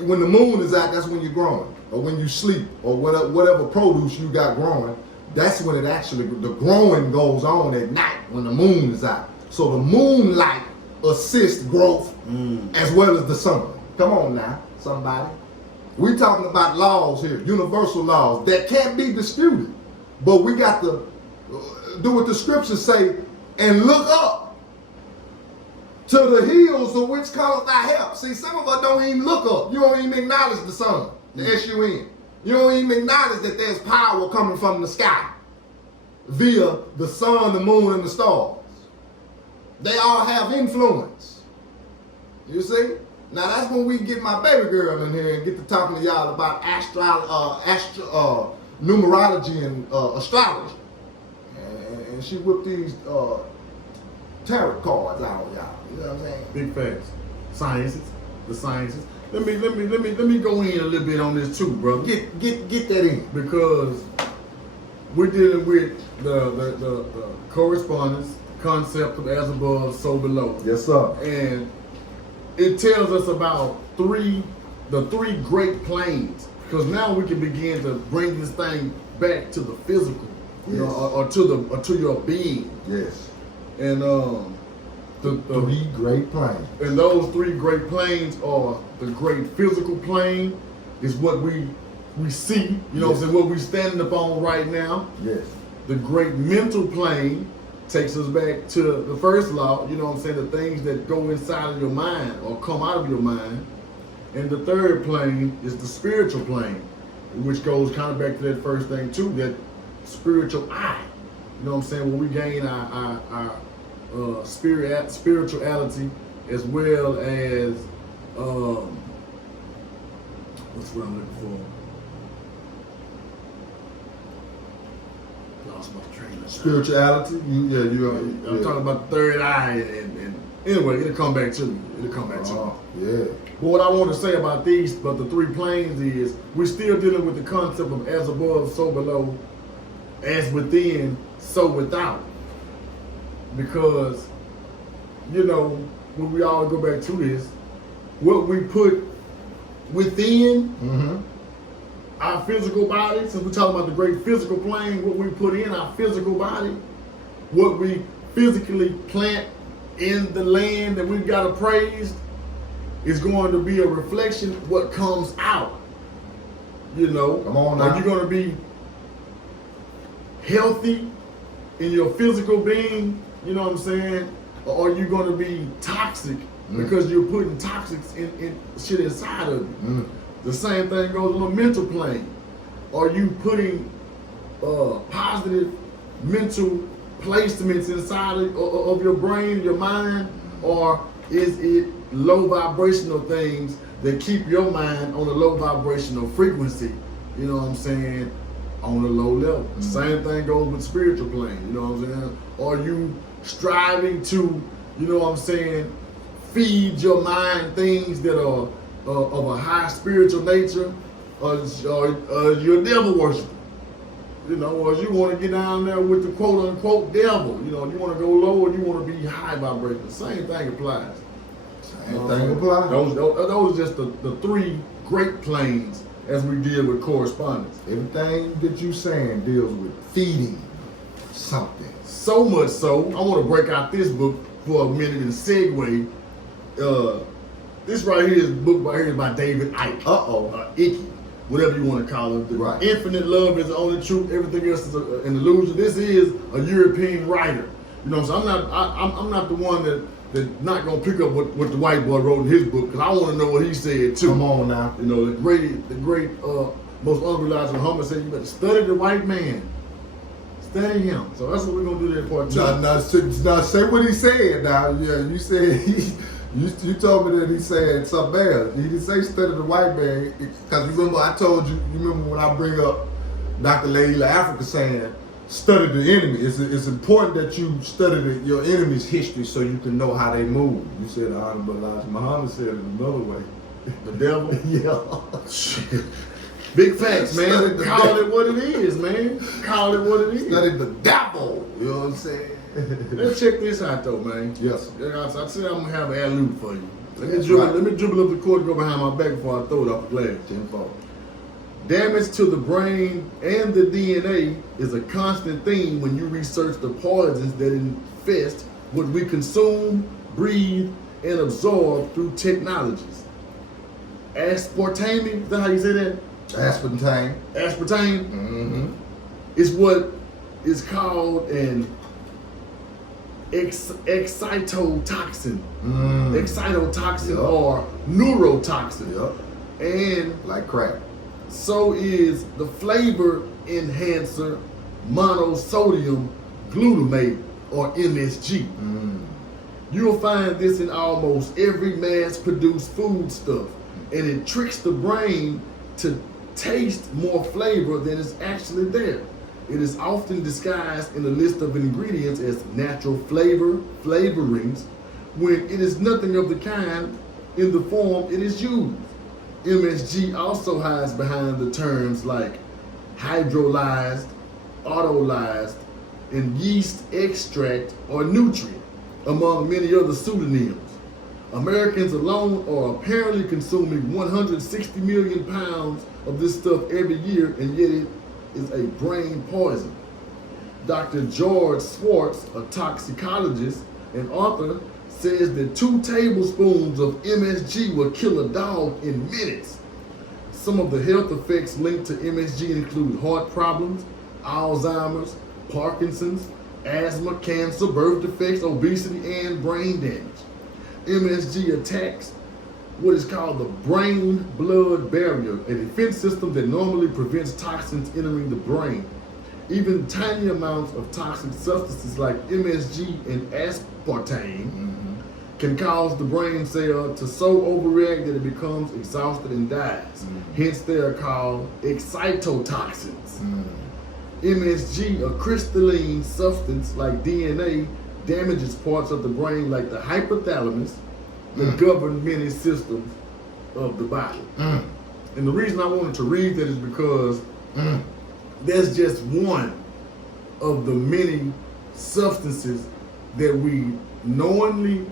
When the moon is out, that's when you're growing. Or when you sleep, or whatever produce you got growing, that's when it actually, the growing goes on at night when the moon is out. So the moonlight assists growth as well as the sun. Come on now, somebody. We're talking about laws here, universal laws that can't be disputed. But we got to do what the scriptures say and look up to the hills of which cometh thy help. See, some of us don't even look up. You don't even acknowledge the sun, the S-U-N. You don't even acknowledge that there's power coming from the sky via the sun, the moon, and the stars. They all have influence. You see? Now that's when we get my baby girl in here and get to talking to y'all about numerology and astrology. And she whipped these tarot cards out on y'all. You know what I'm saying? Big facts. Sciences. The sciences. Let me go in a little bit on this too, brother. Get that in. Because we're dealing with the correspondence concept of as above, so below. Yes, sir. And it tells us about the three great planes. Because now we can begin to bring this thing back to the physical, you know, or to your being. Yes. And the three great planes. And those three great planes are the great physical plane, is what we see, you know what I'm saying, what we're standing upon right now. Yes. The great mental plane takes us back to the first law, you know what I'm saying, the things that go inside of your mind or come out of your mind. And the third plane is the spiritual plane, which goes kind of back to that first thing too, that spiritual eye. You know what I'm saying? Where we gain our spirituality as well as what's what I'm looking for? Lost my train of thought. Spirituality. I'm talking about the third eye, and anyway, it'll come back to me. It'll come back to me. Yeah. But what I want to say about the three planes is we're still dealing with the concept of as above, so below, as within, so without. Because, you know, when we all go back to this, what we put within our physical body, since we're talking about the great physical plane, what we put in our physical body, what we physically plant in the land that we've got appraised, is going to be a reflection of what comes out. You know, come on now. Are you going to be healthy in your physical being? You know what I'm saying? Or are you going to be toxic because you're putting toxics in shit inside of you? The same thing goes on a mental plane. Are you putting positive mental placements inside of your brain, your mind, or is it low vibrational things that keep your mind on a low vibrational frequency? You know what I'm saying? On a low level. Same thing goes with spiritual plane. You know what I'm saying? Are you striving to, you know what I'm saying, feed your mind things that are of a high spiritual nature, or you're a devil worshiper? You know, or you want to get down there with the quote unquote devil. You know, you want to go low or you want to be high vibrational. Same thing applies. Same thing applies. Those are just the three great planes as we deal with correspondence. Everything that you saying deals with feeding something. So much so, I want to break out this book for a minute and segue. This right here is book right here is by David Icke. Icky, whatever you want to call it. Right. Infinite love is the only truth. Everything else is an illusion. This is a European writer. You know what I'm saying? I'm not the one that not gonna pick up what the white boy wrote in his book, because I want to know what he said too. Come on now. You know, the great most unreliable Muhammad said you better study the white man. Study him. So that's what we're gonna do there part two. Now say what he said. Now, yeah, you said you told me that he said something else. He didn't say study the white man, because remember I told you. You remember when I bring up Dr. Layla Africa saying study the enemy. It's important that you study your enemy's history so you can know how they move. You said the Honorable Elijah Muhammad said it another way. The devil? Yeah. Big facts, man. Call it what it is, man. Call it what it is. Study the devil. You know what I'm saying? Let's check this out though, man. Yes. I said I'm gonna have an alley-oop for you. Let me dribble up the court and go behind my back before I throw it off the glass. Tenfold. Damage to the brain and the DNA is a constant theme when you research the poisons that infest what we consume, breathe, and absorb through technologies. Aspartame, is that how you say that? Aspartame. Aspartame is what is called an excitotoxin. Excitotoxin or neurotoxin. Yep. And like crack. So is the flavor enhancer monosodium glutamate or MSG. You'll find this in almost every mass-produced foodstuff, and it tricks the brain to taste more flavor than is actually there. It is often disguised in a list of ingredients as natural flavorings, when it is nothing of the kind in the form it is used. MSG also hides behind the terms like hydrolyzed, autolyzed, and yeast extract or nutrient, among many other pseudonyms. Americans alone are apparently consuming 160 million pounds of this stuff every year, and yet it is a brain poison. Dr. George Schwartz, a toxicologist and author, says that 2 tablespoons of MSG will kill a dog in minutes. Some of the health effects linked to MSG include heart problems, Alzheimer's, Parkinson's, asthma, cancer, birth defects, obesity, and brain damage. MSG attacks what is called the brain-blood barrier, a defense system that normally prevents toxins entering the brain. even tiny amounts of toxic substances like MSG and aspartame can cause the brain cell to so overreact that it becomes exhausted and dies. Hence, they are called excitotoxins. MSG, a crystalline substance like DNA, damages parts of the brain like the hypothalamus that govern many systems of the body. And the reason I wanted to read that is because that's just one of the many substances that we knowingly,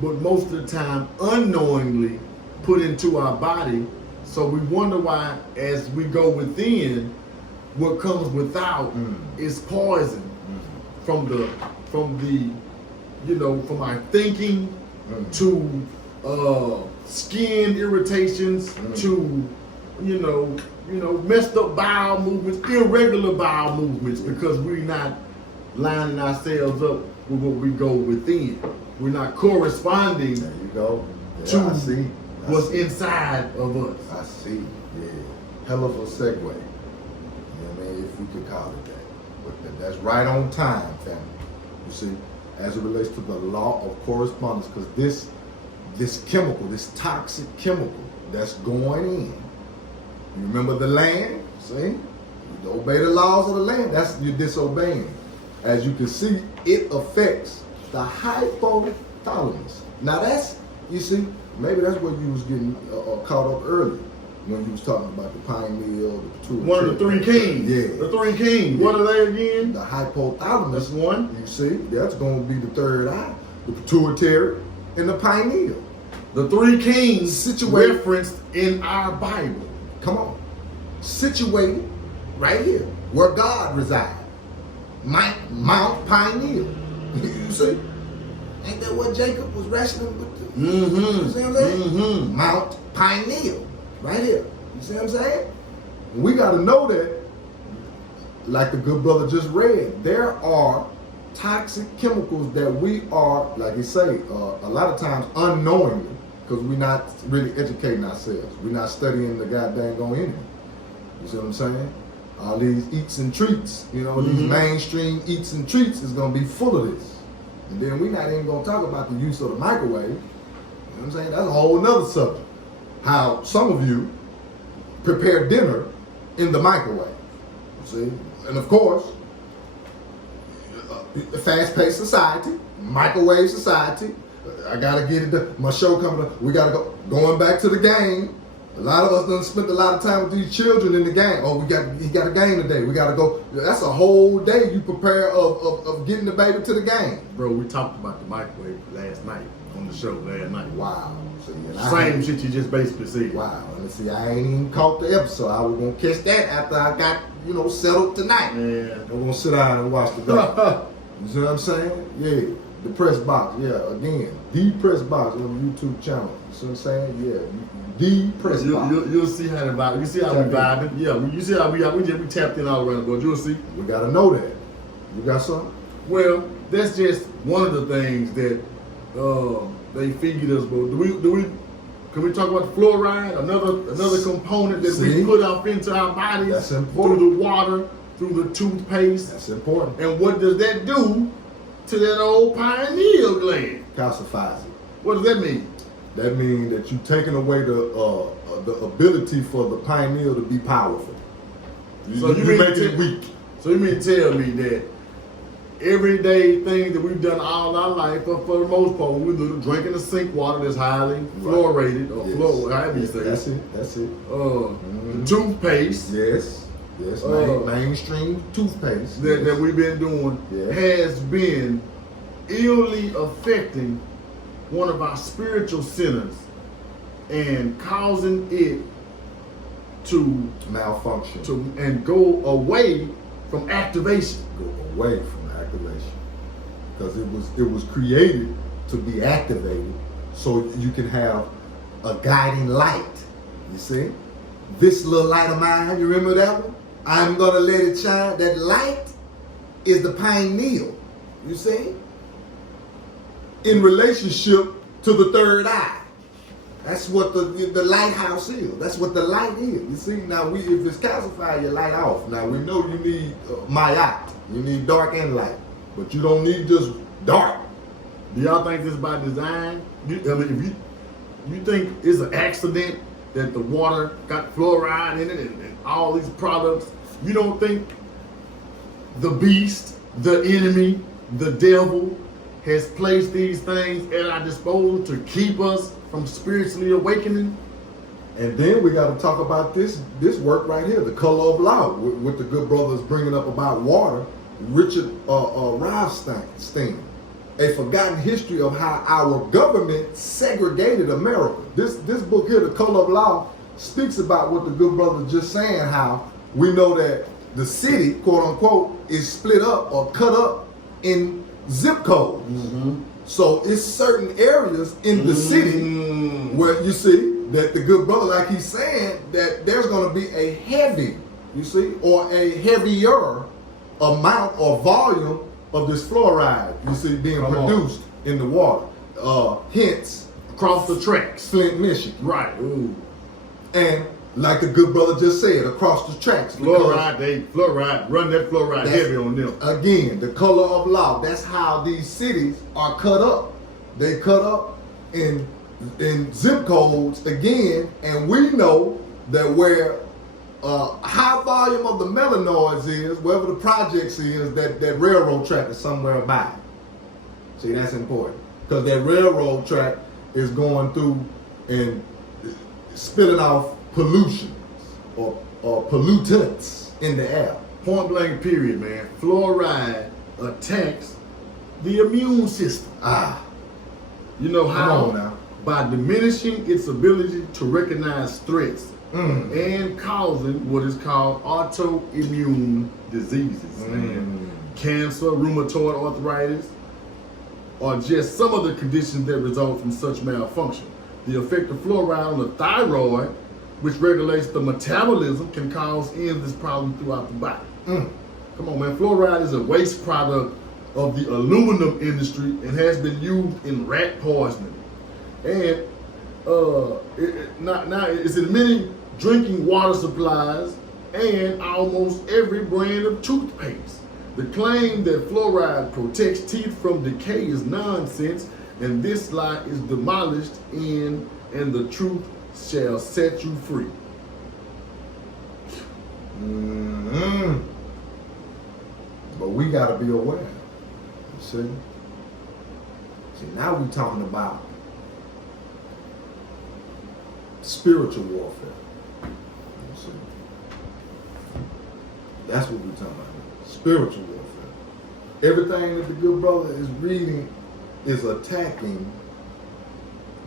but most of the time unknowingly, put into our body. So we wonder why, as we go within, what comes without is poison from our thinking to skin irritations to messed up bowel movements, irregular bowel movements, because we're not lining ourselves up with what we go within. We're not corresponding There you go. Yeah, to I see. what's inside of us. I see. Yeah. Hell of a segue. You know what I mean? If we could call it that. But that's right on time, family. You see, as it relates to the law of correspondence, because this chemical, this toxic chemical that's going in. You remember the land? See? You obey the laws of the land. That's you're disobeying. As you can see, it affects the hypothalamus. Now that's, you see, maybe that's where you was getting caught up earlier when you was talking about the pineal, the pituitary. One of the three kings. Yeah. The three kings. What are they again? The hypothalamus. That's one. You see, that's going to be the third eye. The pituitary and the pineal. The three kings Situated. referenced in our Bible. Come on. Situated right here where God resides. Mount Pineal. You see? Ain't that what Jacob was wrestling with? You see what I'm saying? Mount Pineal. Right here. You see what I'm saying? We got to know that, like the good brother just read, there are toxic chemicals that we are, like he say, a lot of times unknowingly, because we're not really educating ourselves. We're not studying the goddamn going in. You see what I'm saying? All these eats and treats, these mainstream eats and treats is going to be full of this. And then we're not even going to talk about the use of the microwave. You know what I'm saying? That's a whole nother subject. How some of you prepare dinner in the microwave. You see? And of course, fast-paced society, microwave society. I gotta get it done. My show coming up. We gotta go. Going back to the game. A lot of us done spent a lot of time with these children in the game. Oh, he got a game today. We gotta go. That's a whole day you prepare of getting the baby to the game. Bro, we talked about the microwave last night on the show last night. Wow. See, Same shit you just basically said. Wow. Let me see. I ain't even caught the episode. I was gonna catch that after I got settled tonight. Yeah. I'm gonna sit down and watch the game. You see what I'm saying? Yeah. The press box. Yeah. Again, the press box on the YouTube channel. You see what I'm saying? Yeah. The press box. You'll see how the vibe. You see how we vibing. Yeah. You see how we tapped in all around the board. You'll see. We gotta know that. You got something? Well, that's just one of the things that they figured us. But can we talk about the fluoride? Another component that we put up into our bodies. That's important. Through the water, through the toothpaste. That's important. And what does that do to that old pineal gland? Calcifies it. What does that mean? That means that you're taking away the ability for the pineal to be powerful. So you mean make it weak. So you mean to tell me that everyday things that we've done all our life, but for the most part, we do drinking the sink water that's highly fluoridated or however you say. That's it. The toothpaste. Yes. Mainstream toothpaste that we've been doing has been illy affecting one of our spiritual centers and causing it to malfunction and go away from activation. Go away from activation, because it was created to be activated so you can have a guiding light. You see, this little light of mine. You remember that one? I'm gonna let it shine. That light is the pineal. You see, in relationship to the third eye. That's what the lighthouse is. That's what the light is. You see, now if it's calcified, your light off. Now we know you need mayat. You need dark and light, but you don't need just dark. Do y'all think this is by design? If you think it's an accident that the water got fluoride in it and all these products, you don't think the beast, the enemy, the devil has placed these things at our disposal to keep us from spiritually awakening? And then we got to talk about this work right here, the color of law, with the good brothers bringing up about water. Richard Rothstein, a forgotten history of how our government segregated America. This book here, The Color of Law, speaks about what the good brother just saying, how we know that the city, quote unquote, is split up or cut up in zip codes. Mm-hmm. So it's certain areas in the city where you see that the good brother, like he's saying, that there's going to be a heavy, you see, or a heavier amount or volume of this fluoride, you see, being produced in the water. Hence, across the tracks. Flint, Michigan. Right. Ooh. And like the good brother just said, across the tracks. Run that fluoride heavy on them. Again, the color of law. That's how these cities are cut up. They cut up in zip codes again, and we know that where high volume of the melanoids is, wherever the projects is, that railroad track is somewhere by. See, that's important. Because that railroad track is going through and spilling off pollutions or pollutants in the air. Point blank period, man. Fluoride attacks the immune system. You know how? Come on now. By diminishing its ability to recognize threats and causing what is called autoimmune diseases. Man. Cancer, rheumatoid arthritis, or just some of the conditions that result from such malfunction. The effect of fluoride on the thyroid, which regulates the metabolism, can cause this problem throughout the body. Come on, man. Fluoride is a waste product of the aluminum industry and has been used in rat poisoning. And it's in many drinking water supplies and almost every brand of toothpaste. The claim that fluoride protects teeth from decay is nonsense, and this lie is demolished and the truth shall set you free. But we got to be aware. You see? Now we're talking about spiritual warfare. You see? That's what we're talking about. Spiritual warfare. Everything that the good brother is reading is attacking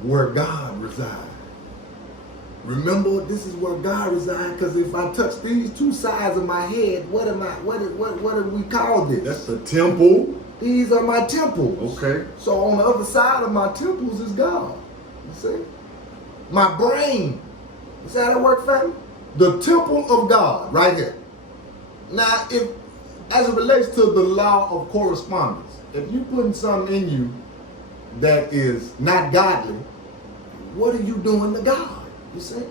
where God resides. Remember, this is where God resides, because if I touch these two sides of my head, what do we call this? That's the temple. These are my temples. Okay. So on the other side of my temples is God. You see? My brain. You see how that works, family? The temple of God, right here. Now, as it relates to the law of correspondence, if you putting something in you that is not godly, what are you doing to God? You see?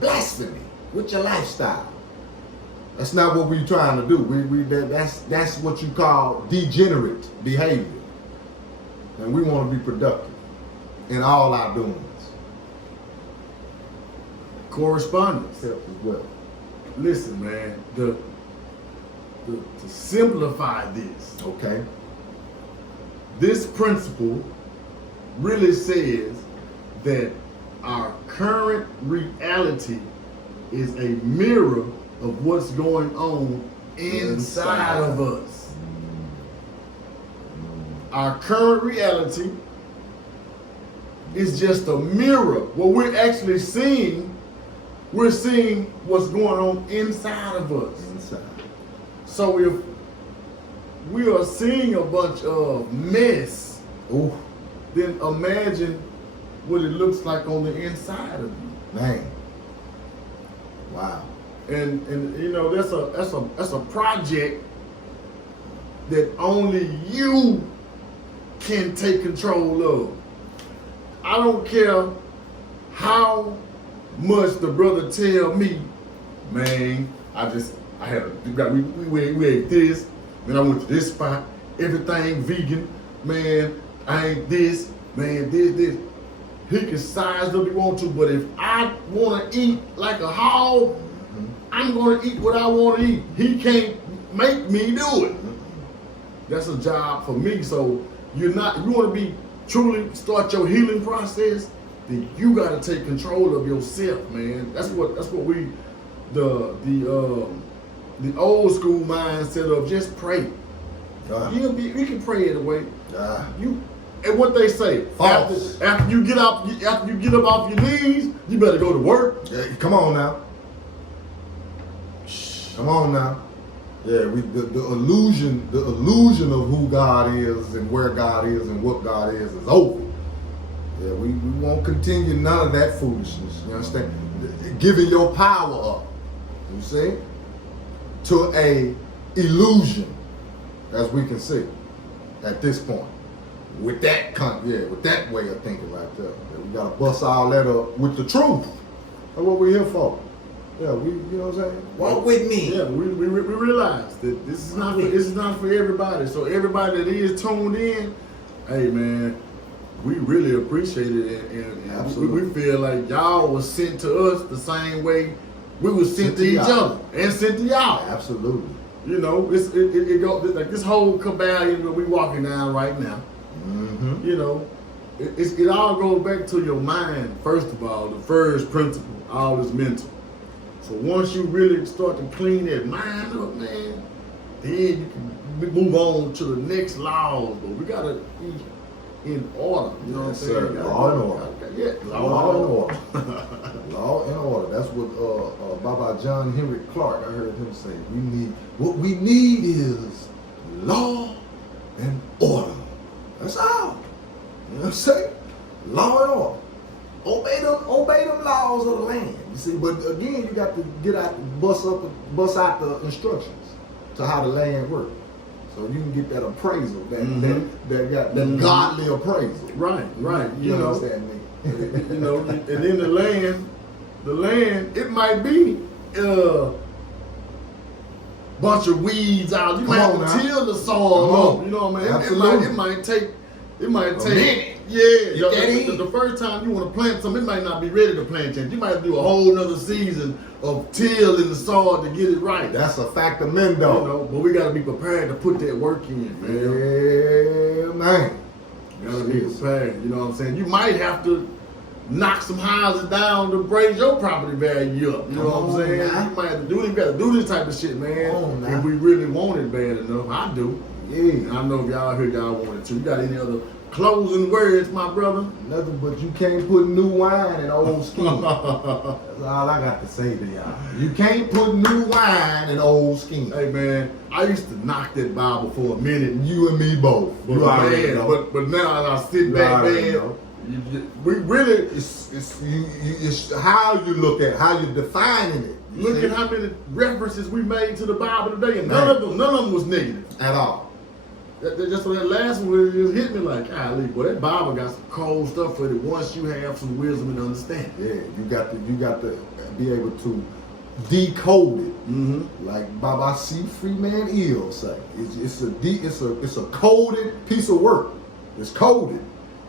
Blasphemy with your lifestyle. That's not what we're trying to do. That's what you call degenerate behavior. And we want to be productive in all our doings. Correspondence As well. Listen, man, to simplify this, Okay. this principle really says that our current reality is a mirror of what's going on inside of us. Our current reality is just a mirror. What we're actually seeing, we're seeing what's going on inside of us. Inside. So if we are seeing a bunch of mess, then imagine what it looks like on the inside of you. Man. Wow. And you know, that's a project that only you can take control of. I don't care how much the brother tell me, man, we ate this, then I went to this spot, everything vegan, man, I ain't this, man, this. He can size up if he want to, but if I want to eat like a hog, I'm going to eat what I want to eat. He can't make me do it. That's a job for me. So you want to be truly start your healing process, then you got to take control of yourself, man. That's what we the old school mindset of just pray. We can pray it away. And what they say, after you get up off your knees, you better go to work. Yeah, come on now. Come on now. Yeah, the illusion of who God is and where God is and what God is over. Yeah, we won't continue none of that foolishness. You understand? Giving your power up, you see, to a illusion, as we can see at this point. With that way of thinking right there. Yeah, we gotta bust all that up with the truth. That's what we're here for. Yeah, you know what I'm saying? Walk with me. Yeah, we realize that this is not for everybody. So everybody that is tuned in, hey man, we really appreciate it, and absolutely. we feel like y'all was sent to us the same way we was sent to each other and sent to y'all. Absolutely. You know, it goes like this whole Kybalion that we walking down right now. Mm-hmm. You know, it all goes back to your mind. First of all, the first principle, all is mental. So once you really start to clean that mind up, man, then you can move on to the next laws. But we gotta be in order. You know what I'm saying? Law and order. Law and order. Law and order. That's what Baba John Henry Clark, I heard him say. What we need is law and order. That's all. You know what I'm saying? Law and order. Obey them laws of the land. You see, but again, you got to bust out the instructions to how the land works. So you can get that appraisal, that godly appraisal. Right. You know what I'm You know, and then the land, it might be bunch of weeds out. You might have to till the soil up. You know what I mean? Absolutely. It might take a minute. Yeah, the first time you want to plant something, it might not be ready to plant yet. You might do a whole nother season of till in the soil to get it right. That's a factor-mendo. You know, but we got to be prepared to put that work in, man. Yeah, man. You got to be prepared. You know what I'm saying? You might have to knock some houses down to raise your property value up. You know what I'm saying? Man. You might have to do this. You got to do this type of shit, man. If we really want it bad enough, I do. Yeah. And I know if y'all heard y'all want it too. You got any other closing words, my brother? Nothing but you can't put new wine in old skin. That's all I got to say to y'all. You can't put new wine in old skin. Hey man, I used to knock that Bible for a minute. You and me both. But You already know. but now as I sit back, man, we really it's how you look at, how you're defining it. Look at how many references we made to the Bible today, and none of them was negative at all. Just so that last one just hit me like, golly, boy, that Bible got some cold stuff for it once you have some wisdom and understanding. Yeah, you got to be able to decode it. Mm-hmm. Like Baba C. Freeman Eel say, it's a coded piece of work. It's coded.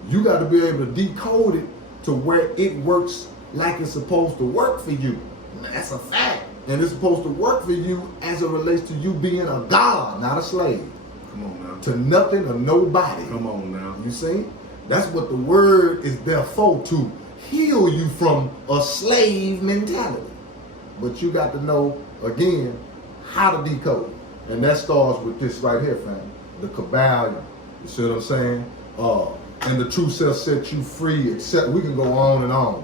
You got to be able to decode it to where it works like it's supposed to work for you. That's a fact. And it's supposed to work for you as it relates to you being a god, not a slave. Come on now. To nothing or nobody. Come on now. You see? That's what the word is there for, to heal you from a slave mentality. But you got to know, again, how to decode it. And that starts with this right here, fam. The Kybalion. You see what I'm saying? And the true self set you free, except we can go on and on.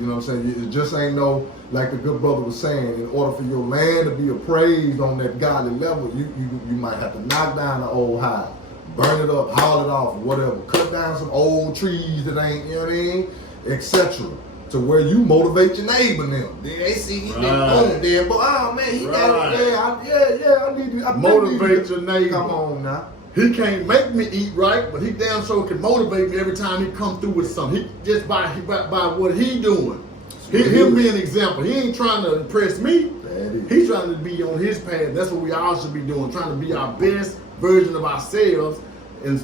You know what I'm saying? It just ain't no, like the good brother was saying, in order for your land to be appraised on that godly level, you might have to knock down the old house, burn it up, haul it off, or whatever, cut down some old trees that ain't, you know what I mean, etc. To where you motivate your neighbor now. Then they see he been boom there, but oh man, he got it there. I need to motivate your neighbor. Come on now. He can't make me eat right, but he damn sure can motivate me every time he come through with something. He just by what he doing. Him being an example. He ain't trying to impress me. He's trying to be on his path. That's what we all should be doing, trying to be our best version of ourselves, and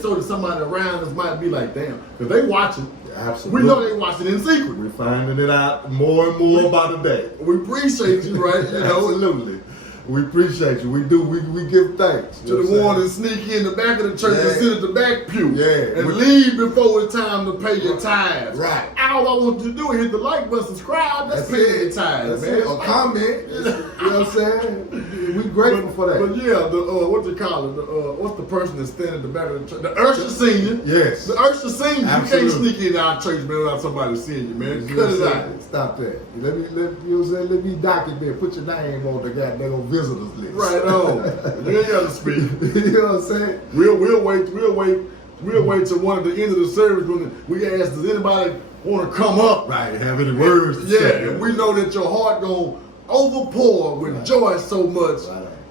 so that somebody around us might be like, damn, because they watching. Absolutely. We know they watching in secret. We're finding it out more and more by the day. We appreciate you, right? You know, Absolutely. We appreciate you. We do. We give thanks. To the one that sneak in the back of the church and sit at the back pew. Yeah. And leave before it's time to pay your tithes. Right. All I want you to do is hit the like button, subscribe. That's paying your tithes, man. A comment. You know what I'm saying? We grateful for that. But yeah, what you call it? What's the person that's standing at the back of the church? The usher senior. Yes. The usher senior. Absolutely. You can't sneak in our church, man, without somebody seeing you, man. Cut it out. Stop that. Let me, you know what I'm saying? Let me document. Put your name on the goddamn visitors list. Right on. You ain't got to speak. You know what I'm saying? We'll wait till one at the end of the service when we ask, does anybody want to come up? Right. Have any words? Yeah. And we know that your heart gonna overpour with joy so much,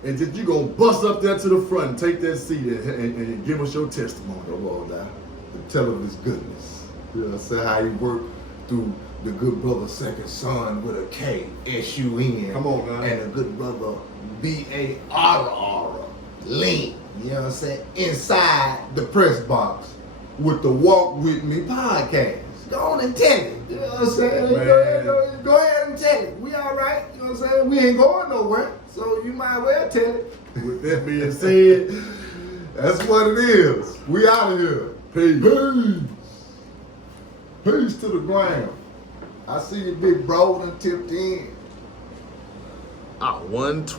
and that you gonna bust up there to the front and take that seat and give us your testimony. Come on now. Tell of his goodness. You know what I'm saying? How he worked through the good brother second son with a K, S-U-N. Come on now. And a good brother B-A-R-R, lean. You know what I'm saying? Inside the press box with the Walk With Me podcast. Go on and tell it. You know what I'm saying? Go ahead and tell it. We all right. You know what I'm saying? We ain't going nowhere. So you might well tell it. With that being said, that's what it is. We out of here. peace. Peace. Peace to the ground. I see you, big bro, and tipped in. 120.